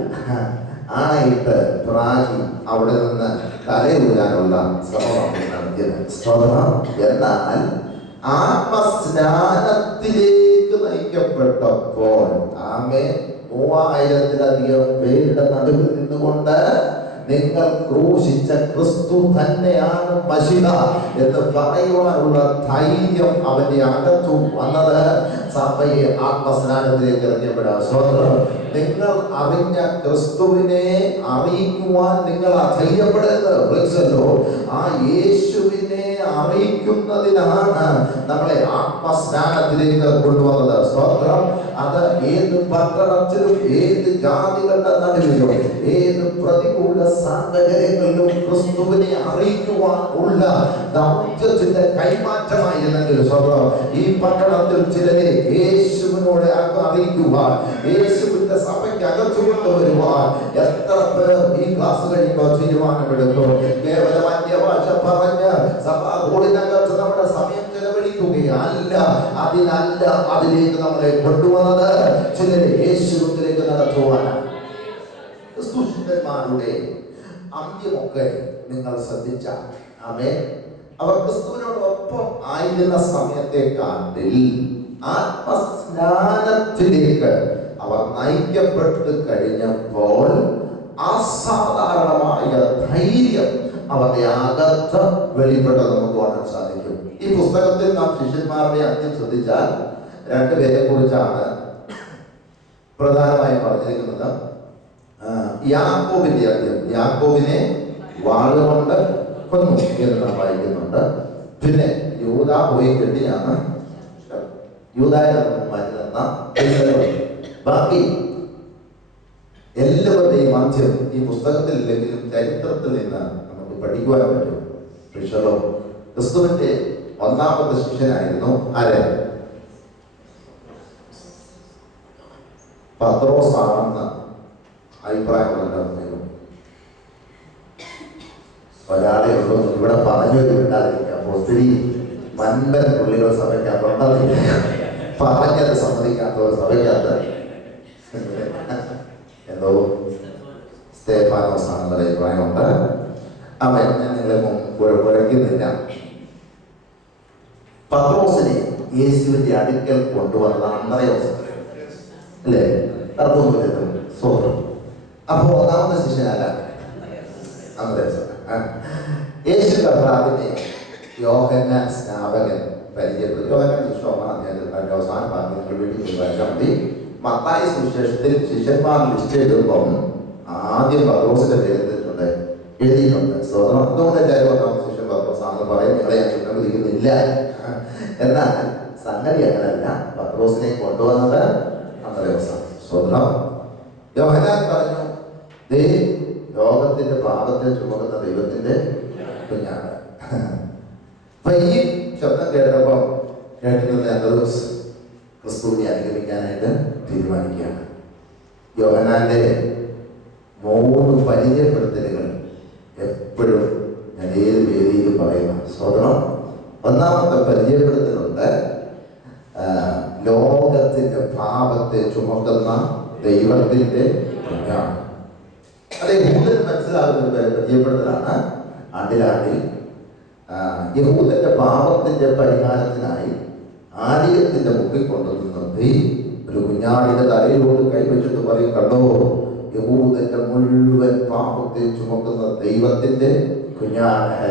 ആണയിട്ട് പ്രാചി അവിടെ നിന്ന് തലയൂരാനുള്ള ശ്രമമാണ് നടത്തിയത്. എന്നാൽ ആത്മസ്നാനത്തിലേക്ക് നയിക്കപ്പെട്ടപ്പോൾ 3000-ലധികം പേരുടെ നടുവിൽ നിന്നുകൊണ്ട് നിങ്ങൾ ക്രൂശിച്ച ക്രിസ്തു തന്നെയാണ് മശിഹ എന്ന് പറയുവാനുള്ള ധൈര്യം അവന്റെ അകത്തു വന്നത് സഭയെ ആത്മസ്നാനത്തിലേക്ക് ഇറങ്ങിയപ്പെടാം. സ്വതന്ത്രം നിങ്ങൾ അറിഞ്ഞ ക്രിസ്തുവിനെ അറിയിക്കുവാൻ നിങ്ങൾ അധൈര്യപ്പെടരുത്. ആ യേശുവിനെ അറിയിക്കുന്നതിനാണ് നമ്മളെ ആത്മസ്നാനത്തിലേക്ക് കൊണ്ടുവന്നത്. സ്വതന്ത്രം അത് ഏത് പട്ടണത്തിലും ഏത് ജാതികളുടെ നടുവിലും ഏത് പ്രതികൂല സാഹചര്യങ്ങളിലും ക്രിസ്തുവിനെ അറിയിക്കുവാൻ ഉള്ള ദൗത്യത്തിന്റെ കൈമാറ്റമായിരുന്നെങ്കിൽ സ്വന്തം ഈ പട്ടണത്തിൽ ചിലരെ യേശുവിനോട് അറിയിക്കുവാൻ, യേശുവിന്റെ സഭയ്ക്ക് അകത്തു കൊണ്ടുവരുവാൻ എത്ര പേർ ഈ ക്ലാസ് കഴിയുമ്പോൾ തീരുമാനമെടുക്കും? കേവലം അന്യഭാഷ പറഞ്ഞ് സഭാ ഹോളിനകത്ത് നമ്മുടെ സമയം ചെലവഴിക്കുകയല്ല. അതിലേക്ക് നമ്മളെ കൊണ്ടുവന്നത് ചിലരെ യേശുവിലേക്ക് നടത്തുവാനാണ്. ക്രിസ്തുശിഷ്യന്മാരുടെ അന്ത്യമൊക്കെ നിങ്ങൾ ശ്രദ്ധിച്ച അവർ ക്രിസ്തുവിനോടൊപ്പം ആയിരുന്ന സമയത്തെക്കാട്ടിൽ ആത്മസ്നാനത്തിലേക്ക് അവർ നയിക്കപ്പെട്ട് കഴിഞ്ഞപ്പോൾ അസാധാരണമായ ധൈര്യം അവരുടെ അകത്ത് വെളിപ്പെട്ടത് നമുക്ക് കാണാൻ സാധിക്കും. ഈ പുസ്തകത്തിൽ നാം ശിഷ്യന്മാരുടെ അന്ത്യം ശ്രദ്ധിച്ചാൽ രണ്ടുപേരെ കുറിച്ചാണ് പ്രധാനമായും പറഞ്ഞിരിക്കുന്നത്. യാക്കോബിന്റെ അന്ത്യം, യാക്കോബിനെ വാളുകൊണ്ട് കൊന്നു എന്ന് നാം വായിക്കുന്നുണ്ട്. പിന്നെ യൂദാ പോയി കെട്ടിയാണ് യൂദായെ മാറ്റി തന്ന. ബാക്കി എല്ലാവരുടെയും അന്ത്യം ഈ പുസ്തകത്തിൽ ഇല്ലെങ്കിലും ചരിത്രത്തിൽ നിന്ന് നമുക്ക് പഠിക്കുവാൻ പറ്റും. ക്രിസ്തുവിന്റെ ഒന്നാമത്തെ ശിഷ്യനായിരുന്നു ആര്? പത്രോസ് ആണെന്ന് അഭിപ്രായമുണ്ടായിരുന്നു. ഒരാളെ ഉള്ളൂ ഇവിടെ പറഞ്ഞു വിടാതിരിക്കാം. ഒത്തിരി വൻപൻ പുള്ളികൾ സഭയ്ക്കകത്തുണ്ടെന്നില്ല, പറഞ്ഞത് സമ്മതിക്കാത്തവർ സഭയ്ക്കകത്ത് എന്തോ സ്തേഫാനോസ് ആണെന്നൊരു അഭിപ്രായമുണ്ട്. അവൻ ഞാൻ നിങ്ങളെ കുഴക്കുന്നില്ല. പത്രോസിനെ യേശുവിന്റെ അടുക്കൽ കൊണ്ടുവന്ന അന്ത്രയോസ് അല്ലേ? അർത്ഥമൊന്നുമില്ലല്ലോ. സ്വന്തം അപ്പൊ ഒന്നാമത്തെ ശിഷ്യനല്ല അന്ത്രയോസ്. യേശു കർത്താവിനെ യോഹന്നാൻ സ്നാപകൻ പരിചയപ്പെട്ടു. യോഹന്നാൻ അവസാന ഭാഗത്തിൽ വീട്ടിൽ വായിച്ചാൽ മതി. മത്തായി സുവിശേഷത്തിൽ ശിഷ്യന്മാർ ലിസ്റ്റ് എഴുതുമ്പം ആദ്യം പത്രോസിന്റെ പേര് എഴുതിയിട്ടുണ്ട്. സ്വതന്ത്രം അതുകൊണ്ട് എല്ലാവരും ഒന്നാമത്തെ ശിഷ്യൻ പത്രോസാണെന്ന് പറയും. നിങ്ങളെ ഞാൻ ചുമതലിക്കുന്നില്ല. എന്നാൽ സംഗതി അങ്ങനല്ല. പത്രോസിനെ കൊണ്ടുവന്നത് അന്ത്രയോസാണ്. സ്വതന്ത്രം. യോഹന്നാൻ പറഞ്ഞു, ദേ ലോകത്തിന്റെ പാപത്തെ ചുമക്കുന്ന ദൈവത്തിന്റെ കുഞ്ഞാണ്. അപ്പൊ ഈ ശബ്ദം കേട്ടപ്പോൾ കേട്ടിരുന്ന അന്ത്രയോസ് ക്രിസ്തുവിനെ അനുഗമിക്കാനായിട്ട് തീരുമാനിക്കുകയാണ്. യോഹന്നാന്റെ 3 പരിചയപ്പെടുത്തലുകൾ എപ്പോഴും ഞാൻ ഏത് വേദിയിലും പറയുന്ന സ്വതന്ത്രം. ഒന്നാമത്തെ പരിചയപ്പെടുത്തലുണ്ട്, ലോകത്തിന്റെ പാപത്തെ ചുമക്കുന്ന ദൈവത്തിന്റെ കുഞ്ഞാണ്. അത് യഹൂദന് മനസ്സിലാകുന്ന പരിചയപ്പെടുത്തലാണ്. ആണ്ടിലാണ്ടിൽ യഹൂദന്റെ പാപത്തിന്റെ പരിഹാരത്തിനായി ആലയത്തിന്റെ മുമ്പിൽ കൊണ്ടുവന്ന് ഒരു കുഞ്ഞാടിന്റെ തലയിലോട് കൈവച്ചിട്ട് പറയും, കണ്ടോ യഹൂദന്റെ മുഴുവൻ പാപത്തെ ചുമക്കുന്ന ദൈവത്തിന്റെ കുഞ്ഞാണ്.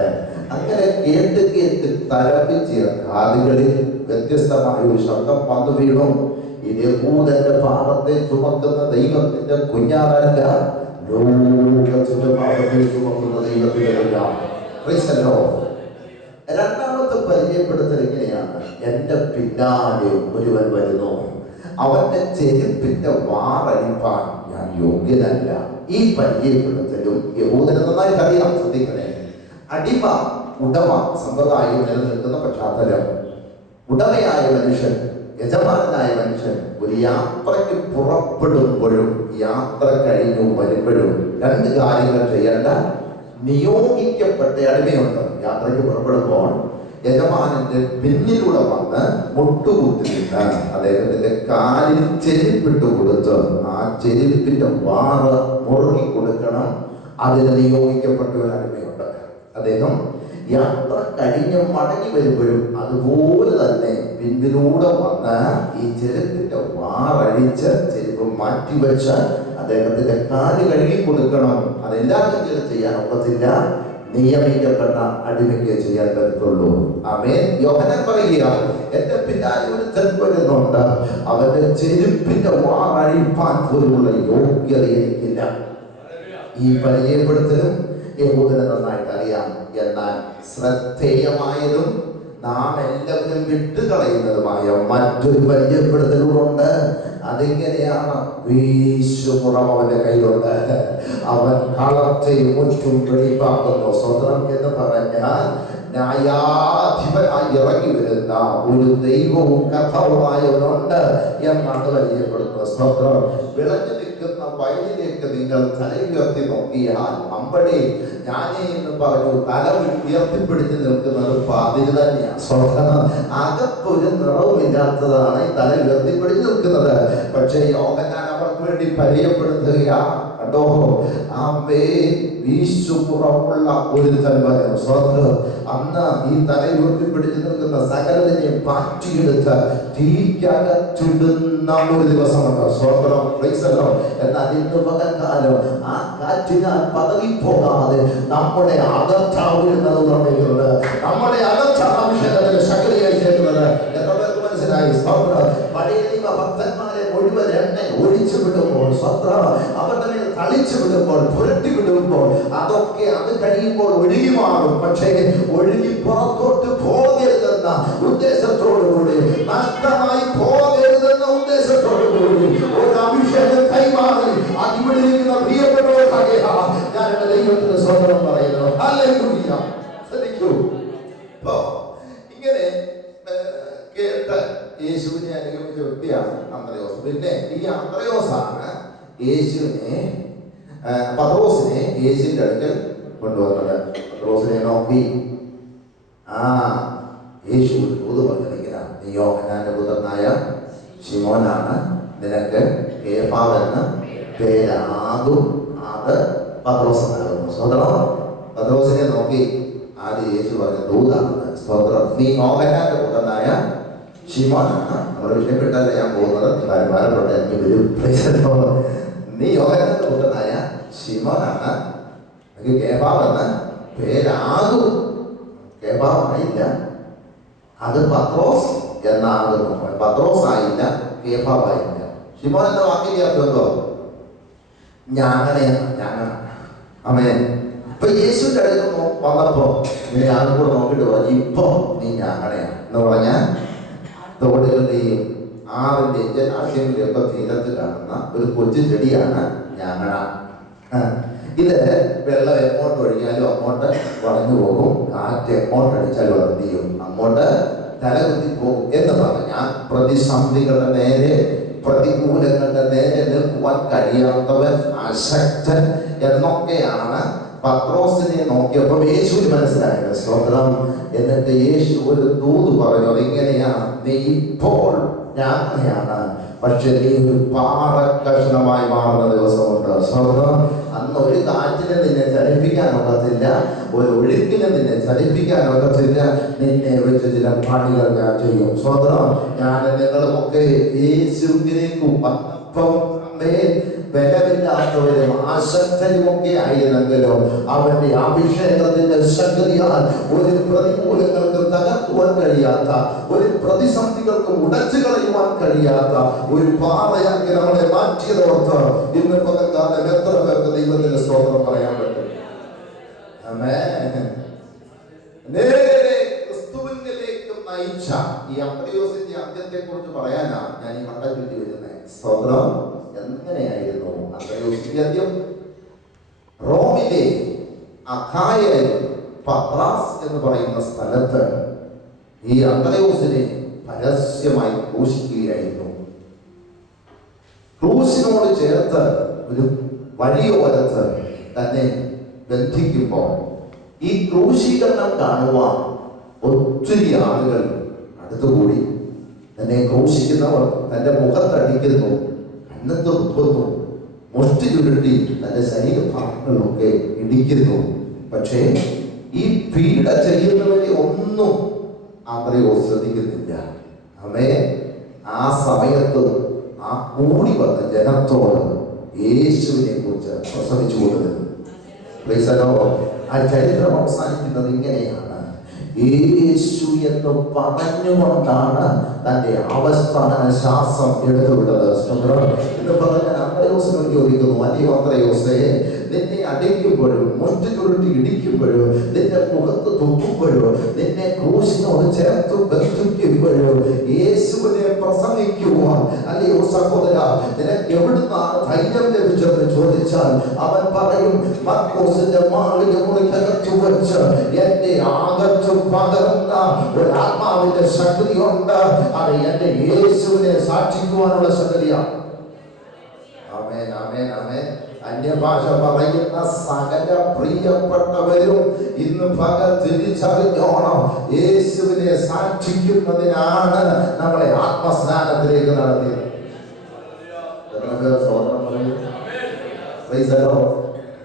അങ്ങനെ കേട്ട് കേട്ട് തലപ്പിച്ച് കാതുകളിൽ വ്യത്യസ്തമായ ഒരു ശബ്ദം വന്നു വീണു. ഇത് യഹൂദന്റെ പാപത്തെ ചുമക്കുന്ന ദൈവത്തിന്റെ കുഞ്ഞാടല്ല, ലോകത്തിന്റെ പാപത്തെ ചുമക്കുന്ന ദൈവത്തിന്റെ കുഞ്ഞാണ്. രണ്ടാമത്തെ പരിചയപ്പെടുത്തൽ ഇങ്ങനെയാണ്, എന്റെ പിന്നാലെ ഒരുവൻ വരുന്നു, അവന്റെ ചെരുപ്പിന്റെ വാറടിപ്പാൻ ഞാൻ യോഗ്യനല്ല. ഈ പരിചയപ്പെടുത്തലും യഹൂദന് നന്നായിട്ട് അറിയാം. ശ്രദ്ധിക്കണേ, അടിമ ഉടമ സമ്പ്രദായം നിലനിൽക്കുന്ന പശ്ചാത്തലം. ഉടമയായ മനുഷ്യൻ, യജമാനായ മനുഷ്യൻ ഒരു യാത്രയ്ക്ക് പുറപ്പെടുമ്പോഴും യാത്ര കഴിഞ്ഞു വരുമ്പോഴും 2 കാര്യങ്ങൾ ചെയ്യേണ്ട നിയോഗിക്കപ്പെട്ട അടിമയുണ്ട്. യാത്രയ്ക്ക് പുറപ്പെടുമ്പോൾ യജമാനന്റെ പിന്നിലൂടെ വന്ന് മുട്ടുകുത്തി നിന്ന് അദ്ദേഹത്തിന്റെ കാലിൽ ചെരുപ്പിട്ട് കൊടുത്ത് ആ ചെരുപ്പിന്റെ വാറ് മുറുകി കൊടുക്കണം. അതിന് നിയോഗിക്കപ്പെട്ട ഒരു അടിമയുണ്ട്. അദ്ദേഹം യാത്ര കഴിഞ്ഞ് മടങ്ങി വരുമ്പോഴും അതുപോലെ തന്നെ പിന്നിലൂടെ വന്ന് ഈ ചെരുപ്പിന്റെ വാറഴിച്ച് ചെരുപ്പ് മാറ്റിവെച്ച് അദ്ദേഹത്തിന്റെ കാല് കഴുകി കൊടുക്കണം. അതെല്ലാവർക്കും ചെയ്യാൻ ഒക്കത്തില്ല, നിയമിക്കപ്പെട്ട അടിമയ്ക്ക് ചെയ്യാൻ പറ്റുള്ളൂ. ആമേൻ. യോഹന്നാൻ പറയുക, എന്റെ പിന്നാലെ ഒരുത്തൻ വരുന്നുണ്ട്, അവന്റെ ചെരുപ്പിന്റെ വാറഴിപ്പാൻ പോലുള്ള യോഗ്യത എനിക്കില്ല. ഈ പരിചയപ്പെടുത്തലും യഹൂദന് നന്നായിട്ട് അറിയാം. എന്നാൽ ശ്രദ്ധേയമായതും നാം എല്ലാവരും വിട്ടുകളയുന്നതുമായ മറ്റൊരു പരിചയപ്പെടുത്തലുണ്ട്. അതിങ്ങനെയാണ്, വീശുപുറം അവന്റെ കയ്യിലുണ്ട്, അവൻ കളത്തെ മുറ്റും വെളിപ്പാക്കുന്നു. സ്വതന്ത്രം എന്ന് പറഞ്ഞാൽ ന്യായാധിപനായി ഇറങ്ങി വരുന്ന ഒരു ദൈവവും കർത്താവുമായവനുണ്ട് എന്നാണ് പരിചയപ്പെടുന്നത്. സ്വതന്ത്രം. വിളഞ്ഞു നിൽക്കുന്ന വയലിലേക്ക് നിങ്ങൾ തല ഉയർത്തി നോക്കിയാൽ അമ്പടി ഞാനേ എന്ന് പറഞ്ഞു തല ഉയർത്തിപ്പിടിച്ച് നിൽക്കുന്നത് അതിന് തന്നെയാണ്. സ്വതന്ത്രം. അകത്തൊരു നിറവുമില്ലാത്തതാണ് ഈ തല ഉയർത്തിപ്പിടിച്ച് നിൽക്കുന്നത്. പക്ഷേ യോഹന്നാൻ അവർക്ക് വേണ്ടി പരിചയപ്പെടുത്തുകയാണ്, കേട്ടോ, അമ്മേ വീശുപുറമുള്ള ഒരു തലവരം. സ്വതന്ത്രം. അന്ന് ഈ തല ഉയർത്തിപ്പിടിച്ച് നിൽക്കുന്ന സകലതിനെയും പാറ്റിയെടുത്ത് തീക്കകത്തിടുന്ന ഒരു ദിവസമുണ്ട്. സ്വതന്ത്രം. എന്നാൽ ഇന്ന് പകൽക്കാലം ആ കാറ്റിനാൽ പതറിപ്പോകാതെ നമ്മുടെ അകത്താവുന്നത് നിർമ്മിക്കുന്നത്, നമ്മുടെ അകത്താവശ്യത്തിന് ശക്തിയായി ചേർക്കുന്നത് എന്നവർക്ക് മനസ്സിലായി. പഴയ നിയമ ഭക്തന്മാരെ മുഴുവൻ എണ്ണ ഒഴിച്ചു വിടുമ്പോൾ, അവരുടെ മേൽ തളിച്ചു വിടുമ്പോൾ, പുരട്ടി വിടുമ്പോൾ അതൊക്കെ അത് കഴിയുമ്പോൾ ഒഴുകി മാറും. പക്ഷേ ഒഴുകി പുറത്തോട്ട് പോകരുതെന്ന ഉദ്ദേശത്തോടുകൂടി, നഷ്ടമായി പോകരുതെന്ന ഉദ്ദേശത്തോടുകൂടി ഒരു അഭിഷേകം കൈമാറി അതിവിടിരിക്കുന്ന പ്രിയപ്പെട്ടവർക്കാകെ ഞാൻ എന്റെ ദൈവത്തിന് സ്വന്തം പറയുന്നു. ഹല്ലേലൂയ. ശ്രദ്ധിക്കൂ. ഇങ്ങനെ കേട്ട് യേശുവിനെ അനുഗമിച്ച വ്യക്തിയാണ് അന്ത്രയോസ്. പിന്നെ ഈ അന്ത്രയോസാണ് യേശുവിനെ പത്രോസിനെ യേശുവിന്റെ അടുക്കൽ കൊണ്ടുവന്നത്. പത്രോസിനെ നോക്കി, യേശു ദൂത് പറഞ്ഞിരിക്കുന്ന, നീ യോഹന്നാന്റെ പുത്രനായ ശിമോനാണ്, നിനക്ക് കേഫാവെന്ന് പേരാകും. അത് പത്രോസ് എന്നാകുന്നു. സ്വതന്ത്രം. പത്രോസിനെ നോക്കി ആദ്യം യേശു പറഞ്ഞ ദൂതാണെന്ന്. സ്തോത്രം. നീ യോഹന്നാന്റെ പുത്രനായ ശിമോനാണ്. നമ്മുടെ വിഷയപ്പെട്ടാലേ ഞാൻ പോകുന്നത്, ഭാരപ്പെട്ട എനിക്ക് വരും. നീ യോഹന്നാന്റെ പുത്രനായ ശിമോനാണ്, എനിക്ക് കേഫാവെന്ന് പേരാകും. കേഫാവായില്ല, അത് പത്രോസ് എന്നാകുന്നു. പത്രോസ് ആയില്ല, കേഫാവായില്ല. ശിമോൻ എന്ന വാക്കിന്റെ അർത്ഥം എന്തോ? ഞാങ്ങണയാണ്, ഞാങ്ങണ. ആമേൻ. അപ്പൊ യേശുവിന്റെ അടുത്ത് വന്നപ്പോ ഇങ്ങനെ ആളും കൂടെ നോക്കിയിട്ട് പറഞ്ഞു, ഇപ്പൊ നീ ഞാങ്ങണയാണ് എന്ന് പറഞ്ഞാൽ തോടുകളുടെയും ആറിന്റെയും ജലാശയങ്ങളുടെയും ഒക്കെ തീരത്ത് കാണുന്ന ഒരു കൊച്ചു ചെടിയാണ് ഞാങ്ങണ. ഇത് വെള്ളം എങ്ങോട്ട് ഒഴിഞ്ഞാലും അങ്ങോട്ട് വളഞ്ഞു പോകും, കാറ്റ് എങ്ങോട്ട് അടിച്ചാലും അത് എന്ത് ചെയ്യും? അങ്ങോട്ട് തലകുത്തി പോകും എന്ന് പറഞ്ഞാൽ പ്രതിസന്ധികളുടെ നേരെ, പ്രതികൂലങ്ങളുടെ നേരെ നിൽക്കുവാൻ കഴിയാത്തവൻ, അശക്തൻ എന്നൊക്കെയാണ് പത്രോസിനെ നോക്കിയപ്പോൾ യേശുവിന് മനസ്സിലായത്. സ്തോത്രം. എന്നിട്ട് യേശു ഒരു ദൂത് പറഞ്ഞു, അതിങ്ങനെയാ, നീ ഇപ്പോൾ ഞാനെയാണ്, പക്ഷെ നീ ഒരു പാറക്കഷണമായി മാറുന്ന ദിവസമുണ്ട്. സ്തോത്രം. അന്ന് ഒരു കാറ്റിനെ നിന്നെ ചലിപ്പിക്കാൻ ഒക്കത്തില്ല, ഒരു ഒഴുക്കിനെ നിന്നെ ചലിപ്പിക്കാൻ ഒക്കത്തില്ല. നിന്നെ വെച്ച് ചില പണികൾ ഞാൻ ചെയ്യും. സ്തോത്രം. ഞാൻ നിങ്ങളുമൊക്കെ യേശുവിലേക്ക് വന്നപ്പം ബലമില്ലാത്തവരും അശക്തരുമൊക്കെ ആയിരുന്നെങ്കിലും അവന്റെ അഭിഷേകത്തിന്റെ ശക്തിയാൽ ഒരു പ്രതികൂലങ്ങൾക്ക് തകർക്കുവാൻ കഴിയാത്ത, ഒരു പ്രതിസന്ധികൾക്ക് ഉടച്ചു കളയുവാൻ കഴിയാത്ത ഒരു പാറയാക്കി നമ്മളെ മാറ്റിയതോർത്ത് ഇന്ന് പകൽക്കാലം എത്ര പേർക്ക് ദൈവത്തിന്റെ സ്തോത്രം പറയാൻ പറ്റും? ആമേൻ. നേരെ ക്രിസ്തുവിലേക്ക് നയിച്ച ഈ അന്ത്രയോസിന്റെ അന്ത്യത്തെ കുറിച്ച് പറയാനാ ഞാൻ ഈ വട്ടം ചുറ്റി വരുന്നത്. സ്തോത്രം. എങ്ങനെയായിരുന്നു അന്ത്രയോസിന്റെ അന്ത്യം? റോമിലെ അഖായയിൽ പത്രാസ് എന്ന് പറയുന്ന സ്ഥലത്ത് ഈ അന്ത്രയോസിനെ പരസ്യമായി ക്രൂശിക്കുകയായിരുന്നു. ക്രൂശിനോട് ചേർത്ത് ഒരു വഴിയോരത്ത് തന്നെ ബന്ധിക്കുമ്പോൾ ഈ ക്രൂശീകരണം കാണുവാൻ ഒത്തിരി ആളുകൾ അടുത്തുകൂടി. തന്നെ ക്രൂശിക്കുന്നവർ തന്റെ മുഖത്തടിക്കുന്നു, കണ്ണത്ത് കുത്തുന്നു, മുഷ്ടി ചുരുട്ടി തന്റെ ശരീരഭാഗങ്ങളൊക്കെ ഇടിക്കുന്നു. പക്ഷേ ഈ പീഡ ചെയ്യുന്നവരെ ഒന്നും അന്ത്രയോസ് ശ്രദ്ധിക്കുന്നില്ല. അമ്മേ, ആ സമയത്ത് ആ കൂടി വന്ന ജനത്തോട് യേശുവിനെ കുറിച്ച് പ്രസംഗിച്ചു കൊണ്ടിരുന്നു. ആ ചരിത്രം അവസാനിക്കുന്നത് ഇങ്ങനെയാണ്. യേശു എന്ന് പറഞ്ഞുകൊണ്ടാണ് തന്റെ അവസ്ഥാന ശ്വാസം എടുത്തുവിട്ടത്. എന്ന് പറഞ്ഞാൽ അന്ത്രയോസിനോട് ചോദിക്കുന്നു, അല്ലയോ അന്ത്രയോസേ, നിന്നെ അടിക്കുമ്പോഴും മുറ്റു ചുരുട്ടി ഇടിക്കുമ്പോഴും നിന്റെ മുഖത്ത് തുപ്പുമ്പോഴും നിന്നെ ക്രൂശിനോട് ചേർത്ത് ബന്ധിക്കുമ്പോഴും യേശുവിനെ പ്രസംഗിക്കുവാൻ, അല്ലയോ സഹോദര, നിനക്ക് എവിടുന്നാണ് ധൈര്യം ലഭിച്ചതെന്ന് ചോദിച്ചാൽ അവൻ പറയും, മർക്കോസിന്റെ മാളിക മുറിക്കകത്തു വെച്ച് എന്റെ ആകത്തും പകർന്ന ഒരു ആത്മാവിന്റെ ശക്തിയുണ്ട്. അത് എന്റെ യേശുവിനെ സാക്ഷിക്കുവാനുള്ള ശക്തിയാണ്. ആമേൻ, ആമേൻ, ആമേൻ. അന്യഭാഷ പറയുന്ന സകല പ്രിയപ്പെട്ടവരും ഇന്ന് പകൽ തിരിച്ചറിഞ്ഞോണം, യേശുവിനെ സാക്ഷിക്കുന്നതിനാണ് നമ്മളെ ആത്മസ്നാനത്തിലേക്ക് നടത്തിയത്.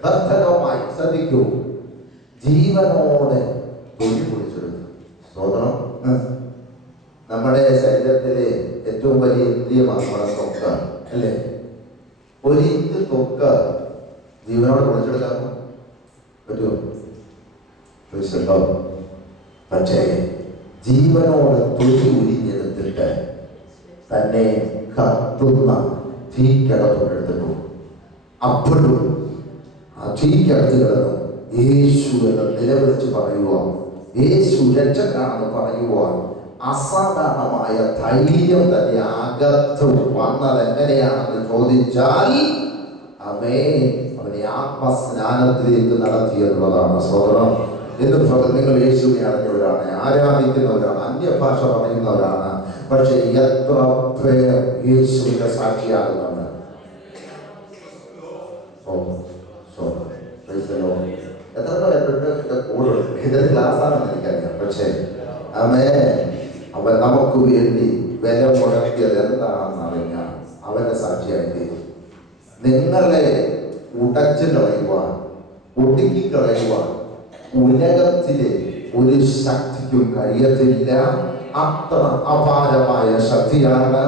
ഭക്തകമായി ശ്രദ്ധിക്കൂ. ജീവനോടെ തൊഴിൽ പൊളിച്ചെടുത്തു. സ്തോത്രം. നമ്മുടെ ശരീരത്തിലെ ഏറ്റവും വലിയ ഇന്ദ്രിയമാണ് നമ്മുടെ ത്വക്ക്, അല്ലേ? ഒരു ഇഞ്ച് ത്വക്ക് ജീവനോട് പൊളിച്ചെടുക്കാൻ പറ്റുമോ? പക്ഷേ ജീവനോട് തൊലി ഉരിഞ്ഞെടുത്തിട്ട് തന്നെ കത്തുന്ന തീക്കടത്തോടെടുത്തിട്ടു. അപ്പോഴും ആ തീക്കടത്ത് കിടന്നു യേശു എന്ന് നിലവിളിച്ച് പറയുവാൻ, യേശു രക്ഷകനാണെന്ന് പറയുവാൻ അസാധാരണമായ ധൈര്യം തന്നെ അകത്ത് വന്നത് എങ്ങനെയാണെന്ന് ചോദിച്ചാൽ അവനെ ആത്മസ്നാനത്തിലേക്ക് നടത്തിയെന്നുള്ളതാണ്. സ്തോത്രം. എന്ന് നിങ്ങൾ യേശുവിനെ അറിഞ്ഞവരാണ്, ആരാധിക്കുന്നവരാണ്, അന്യഭാഷ പറയുന്നവരാണ്. പക്ഷെ എത്ര പേർ യേശുവിന്റെ സാക്ഷിയാകുന്നുണ്ട്? എത്ര പേരുടെ കൂടെ ഇതിന്റെ ക്ലാസ്സാണെന്ന് എനിക്കറിയാം. പക്ഷേ അവൻ നമുക്ക് വേണ്ടി വില മുടക്കിയത് എന്താണെന്ന് അറിഞ്ഞാൽ അവന്റെ സാക്ഷിയായി തീരും. നിങ്ങളെ ഉടച്ചു കളയുവാൻ, ഒടുക്കി കളയുവാൻ ഉലകത്തിലെ ഒരു ശക്തിക്കും കഴിയത്തില്ല. അത്ര അപാരമായ ശക്തിയാണ്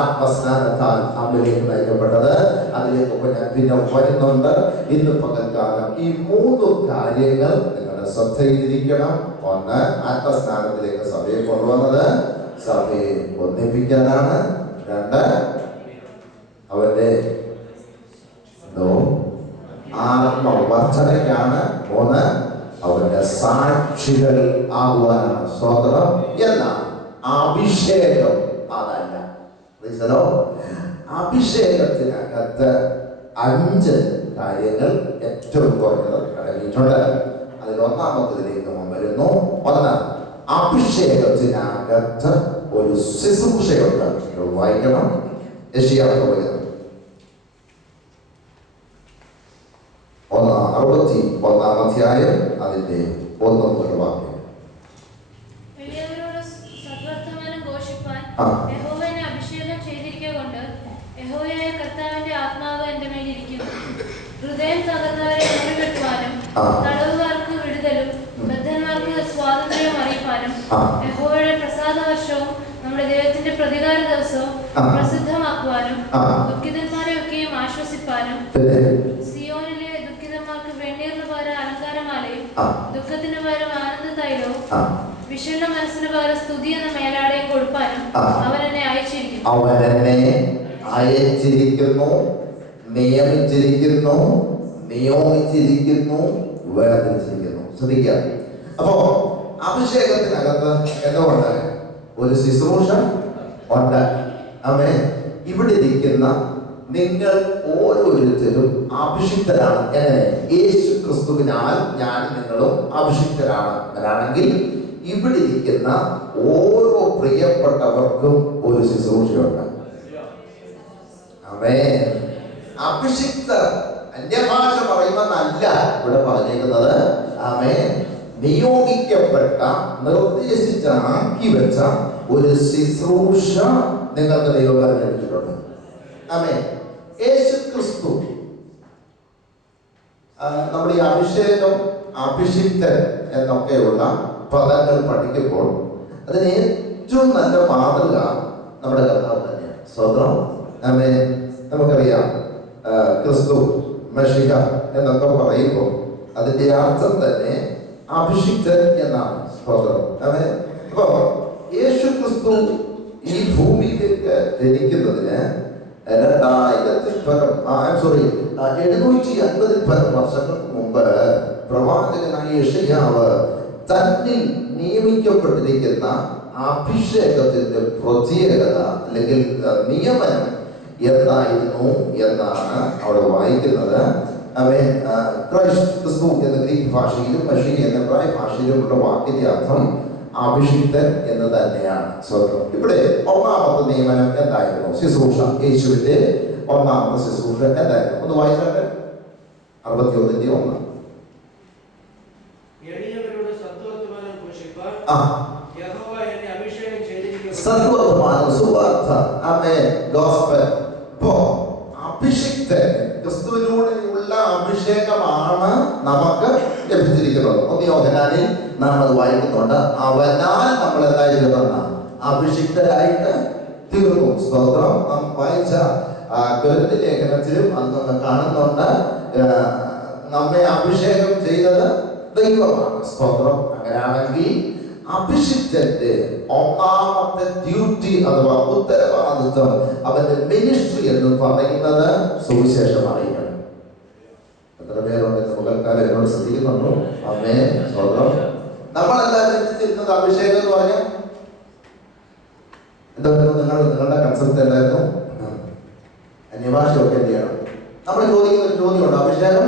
ആത്മസ്നാനത്താൽ നമ്മിലേക്ക് നയിക്കപ്പെട്ടത്. അതിലേക്കൊക്കെ ഞാൻ പിന്നെ വരുന്നുണ്ട്. ഇന്ന് പകൽക്കാലം ഈ 3 കാര്യങ്ങൾ നിങ്ങളുടെ ശ്രദ്ധയിലിരിക്കണം. ഒന്ന്, ആത്മസ്നാനത്തിലേക്ക് സഭയെ കൊണ്ടുവന്നത് സഭയെ ഒന്നിപ്പിക്കാനാണ്. 2, പ്രാർത്ഥനയ്ക്കാണ്. 3 അവരുടെ സാക്ഷികൾ ആകുവാനാണ്. സ്തോത്രം. എന്നാൽ അഭിഷേകം അതല്ല. അഭിഷേകത്തിനകത്ത് 5 കാര്യങ്ങൾ ഏറ്റവും കുറഞ്ഞത് അടങ്ങിയിട്ടുണ്ട്. അതിൽ ഒന്നാമത്തതിലേക്ക് നാം വരുന്നു. 1, അഭിഷേകത്തിനകത്ത് ഒരു ശുശ്രൂഷയുണ്ട്. വായിക്കണം. യെശയ്യാവ് 61-ാം അധ്യായം അതിന്റെ 1 മുതൽ വാക്യം. എളിയവരോട് സദ്വർത്തമാനം ഘോഷിപ്പാൻ യഹോവ എന്നെ അഭിഷേകം ചെയ്തിരിക്കൊണ്ട് യഹോവയായ കർത്താവിന്റെ ആത്മാവ് എന്റെ മേലിരിക്കുന്നു. ഹൃദയം തകർന്നവരെ മുറികെട്ടുവാനും തടവുകാർക്ക് വിടുതലും ബദ്ധന്മാർക്ക് സ്വാതന്ത്ര്യം അറിയിപ്പാനും യഹോവയുടെ പ്രസാദ വർഷവും നമ്മുടെ ദൈവത്തിന്റെ പ്രതികാര ദിവസവും പ്രസിദ്ധമാക്കുവാനും ദുഃഖിതന്മാരെ ഒക്കെയും ആശ്വസിപ്പാനും സിയോനിലെ ദുഃഖിതന്മാർക്ക് വെണ്ണീറിന് പകരം അലങ്കാരമാലയും ദുഃഖത്തിന് പകരം ആനന്ദ തൈലവും വിഷണ്ണ മനസ്സിന് പകരം സ്തുതി എന്ന മേലാടയും കൊടുപ്പാനും അവൻ എന്നെ അയച്ചിരിക്കുന്നു. നിയോഗിച്ചിരിക്കുന്നു, വേർതിരിച്ചിരിക്കുന്നു. ശ്രദ്ധിക്കുക. അപ്പോ അഭിഷേകത്തിനകത്ത് എന്തുകൊണ്ട് ഒരു ശുശ്രൂഷ ഉണ്ട്. ആമേൻ. ഇവിടെ ഇരിക്കുന്ന നിങ്ങൾ ഓരോരുത്തരും അഭിഷിക്തരാണ്. എങ്ങനെ? യേശു ക്രിസ്തുവിനാൽ ഞാൻ നിങ്ങളും അഭിഷിക്തരാണ്. അങ്ങനാണെങ്കിൽ ഇവിടെ ഇരിക്കുന്ന ഓരോ പ്രിയപ്പെട്ടവർക്കും ഒരു ശുശ്രൂഷയുണ്ട്. ആമേൻ. അഭിഷിക്തർ അന്യഭാഷ പറയുമെന്നല്ല ഇവിടെ പറഞ്ഞേക്കുന്നത്. ആമേൻ. നിയോഗിക്കപ്പെട്ട, നിർദ്ദേശിച്ച, ആക്കി വെച്ച ഒരു ശുശ്രൂഷ നിങ്ങൾക്ക് ദൈവം ലഭിച്ചിട്ടുണ്ട്. ആമേൻ. യേശു ക്രിസ്തു നമ്മുടെ ഈ അഭിഷേകം, അഭിഷിക്തൻ എന്നൊക്കെയുള്ള പദങ്ങൾ പഠിക്കുമ്പോൾ അതിന് ഏറ്റവും നല്ല മാതൃക നമ്മുടെ കർത്താവ് തന്നെയാണ്. സ്വതന്ത്രം. ആമേൻ. നമുക്കറിയാം ക്രിസ്തു, മെഷിഹ എന്നൊക്കെ പറയുമ്പോൾ അതിന്റെ അർത്ഥം തന്നെ അഭിഷിക്തൻ എന്നാണ്. സ്തോത്രം. ആമേൻ. അപ്പോ യേശു ക്രിസ്തു ഈ ഭൂമിയിലേക്ക് ജനിക്കുന്നതിന് 750 വർഷങ്ങൾക്ക് മുമ്പ് പ്രവാചകനായ യെശയ്യാവ് തന്നിൽ നിയമിക്കപ്പെട്ടിരിക്കുന്ന അഭിഷേകത്തിന്റെ പ്രത്യേകത അല്ലെങ്കിൽ നിയമനം എന്തായിരുന്നു എന്നാണ് അവിടെ വായിക്കുന്നത്. ആമേൻ. ക്രിസ്തു എന്ന ഗ്രീക്ക് ഭാഷയിലും മെഷിഹ എന്ന എബ്രായ ഭാഷയിലുമുള്ള വാക്കിന്റെ അർത്ഥം അഭിഷിക്തൻ എന്ന് തന്നെയാണ്. സ്വർഗം. ഇവിടെ ഒന്നാമത്തെ നിയമനം എന്തായിരുന്നു? ശുശ്രൂഷ. യേശുവിന്റെ ഒന്നാമത്തെ ശുശ്രൂഷ എന്തായിരുന്നു? ഒന്ന് വായിച്ചാട്ടെ. 61:1. സദ്വർത്തമാനം, സുവാർത്ത. ആമേൻ. ഗോസ്പൽ. ഇപ്പോ അഭിഷിക്തൻ, ക്രിസ്തുവിലൂടെയുള്ള അഭിഷേകമാണ് നമുക്ക് ലഭിച്ചിരിക്കുന്നത്. 1 യോഹന്നാനിൽ നാം അത് വായിക്കുന്നുണ്ട്. അവനാൽ നമ്മൾ എന്തായിരുന്ന അഭിഷിക്തരായിട്ട് തീർന്നു. സ്തോത്രം. നാം വായിച്ച കൊരിന്ത്യർ ലേഖനത്തിലും അത് നമ്മൾ കാണുന്നുണ്ട്. നമ്മെ അഭിഷേകം ചെയ്തത് ദൈവമാണ്. സ്തോത്രം. അങ്ങനെയാണെങ്കിൽ അഭിഷിക്തന്റെ ഒന്നാമത്തെ ഡ്യൂട്ടി അഥവാ ഉത്തരവാദിത്വം, അവന്റെ മിനിസ്ട്രി എന്ന് പറയുന്നത് സുവിശേഷം അറിയിക്കണം. എത്ര പേരുണ്ട് മുതൽക്കാലം എന്നോട് ശ്രദ്ധിക്കുന്നുണ്ടോ? അമ്മേ. സ്തോത്രം. നമ്മളെല്ലാവരും ചിന്തിച്ചിരുന്നത് അഭിഷേകം എന്ന് പറഞ്ഞാൽ എന്തായിരുന്നു? നിങ്ങളുടെ കൺസെപ്റ്റ് എന്തായിരുന്നു? അന്യഭാഷയൊക്കെ എന്ത് ചെയ്യണം? നമ്മൾ ചോദിക്കുന്ന ഒരു ചോദ്യമുണ്ട്. അഭിഷേകം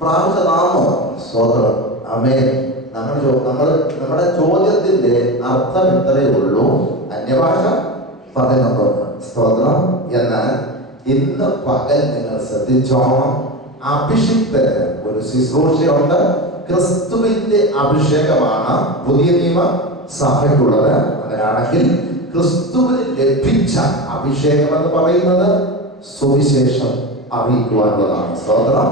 പ്രാപിച്ചതാണോ? സ്തോത്രം. അമ്മേ. നമ്മുടെ ചോദ്യത്തിന്റെ അർത്ഥം ഇത്രയേ ഉള്ളൂ. അന്യഭാഷ പറയുന്നുണ്ടോ? സ്തോത്രം. എന്നാൽ ഇന്ന് പകൽ നിങ്ങൾ ശ്രദ്ധിച്ചോണം. അഭിഷിക്തന് ഒരു ശുശ്രൂഷയുണ്ട്. ക്രിസ്തുവിന്റെ അഭിഷേകമാണ് പുതിയ നിയമ സഭയ്ക്കുള്ളത്. അങ്ങനെയാണെങ്കിൽ ക്രിസ്തുവിന് ലഭിച്ച അഭിഷേകം എന്ന് പറയുന്നത് സുവിശേഷം അറിയിക്കുവാനുള്ളതാണ്. സ്തോത്രം.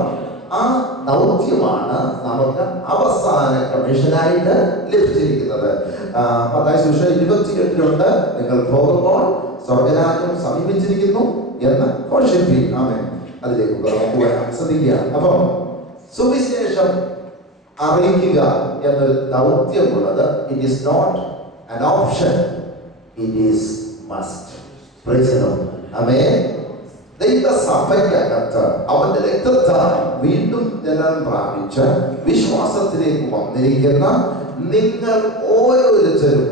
ആ ദൗത്യമാണ് നമുക്ക് അവസാന കമ്മീഷനായിട്ട് ലഭിച്ചിരിക്കുന്നത്. മത്തായി സുവിശേഷം 28 നിങ്ങൾ പോകുമ്പോൾ സ്വർഗ്ഗരാജ്യം സമീപിച്ചിരിക്കുന്നു എന്ന് ഘോഷിപ്പിൻ. ആമേൻ. അതിലേക്ക് നമുക്ക് ശ്രദ്ധിക്കുക. അപ്പം സുവിശേഷം അറിയിക്കുക എന്നൊരു ദൗത്യമുള്ളത് it is not an option, it is must. Praise the Lord. ആമേൻ. ദൈവസഭയ്ക്കകത്ത് അവന്റെ രക്തത്താൽ വീണ്ടും ജനനം പ്രാപിച്ച് വിശ്വാസത്തിലേക്ക് വന്നിരിക്കുന്ന നിങ്ങൾ ഓരോരുത്തരും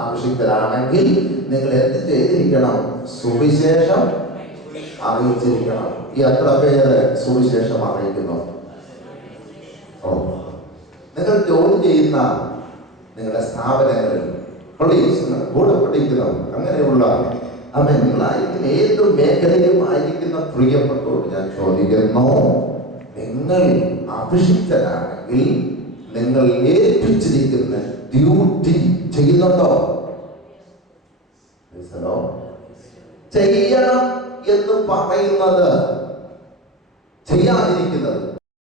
ആവശ്യത്തിലാണെങ്കിൽ നിങ്ങൾ എന്ത് ചെയ്തിരിക്കണം? സുവിശേഷം അറിയിച്ചിരിക്കണം. ഈ എത്ര പേര് സുവിശേഷം അറിയിക്കുന്നു? നിങ്ങൾ ജോലി ചെയ്യുന്ന നിങ്ങളുടെ സ്ഥാപനങ്ങളിൽ കൂടെ പഠിക്കുന്ന അങ്ങനെയുള്ള നിങ്ങളായിരിക്കുന്ന ഏത് മേഖലയിലും ആയിരിക്കുന്ന പ്രിയപ്പെട്ടോട് ഞാൻ ചോദിക്കുന്നു, നിങ്ങൾ അഭിഷിക്തരാണെങ്കിൽ നിങ്ങൾ ഏൽപ്പിച്ചിരിക്കുന്ന ഡ്യൂട്ടി ചെയ്യുന്നുണ്ടോ? ചെയ്യണം എന്ന് പറയുന്നത് ചെയ്യാതിരിക്കുന്നത്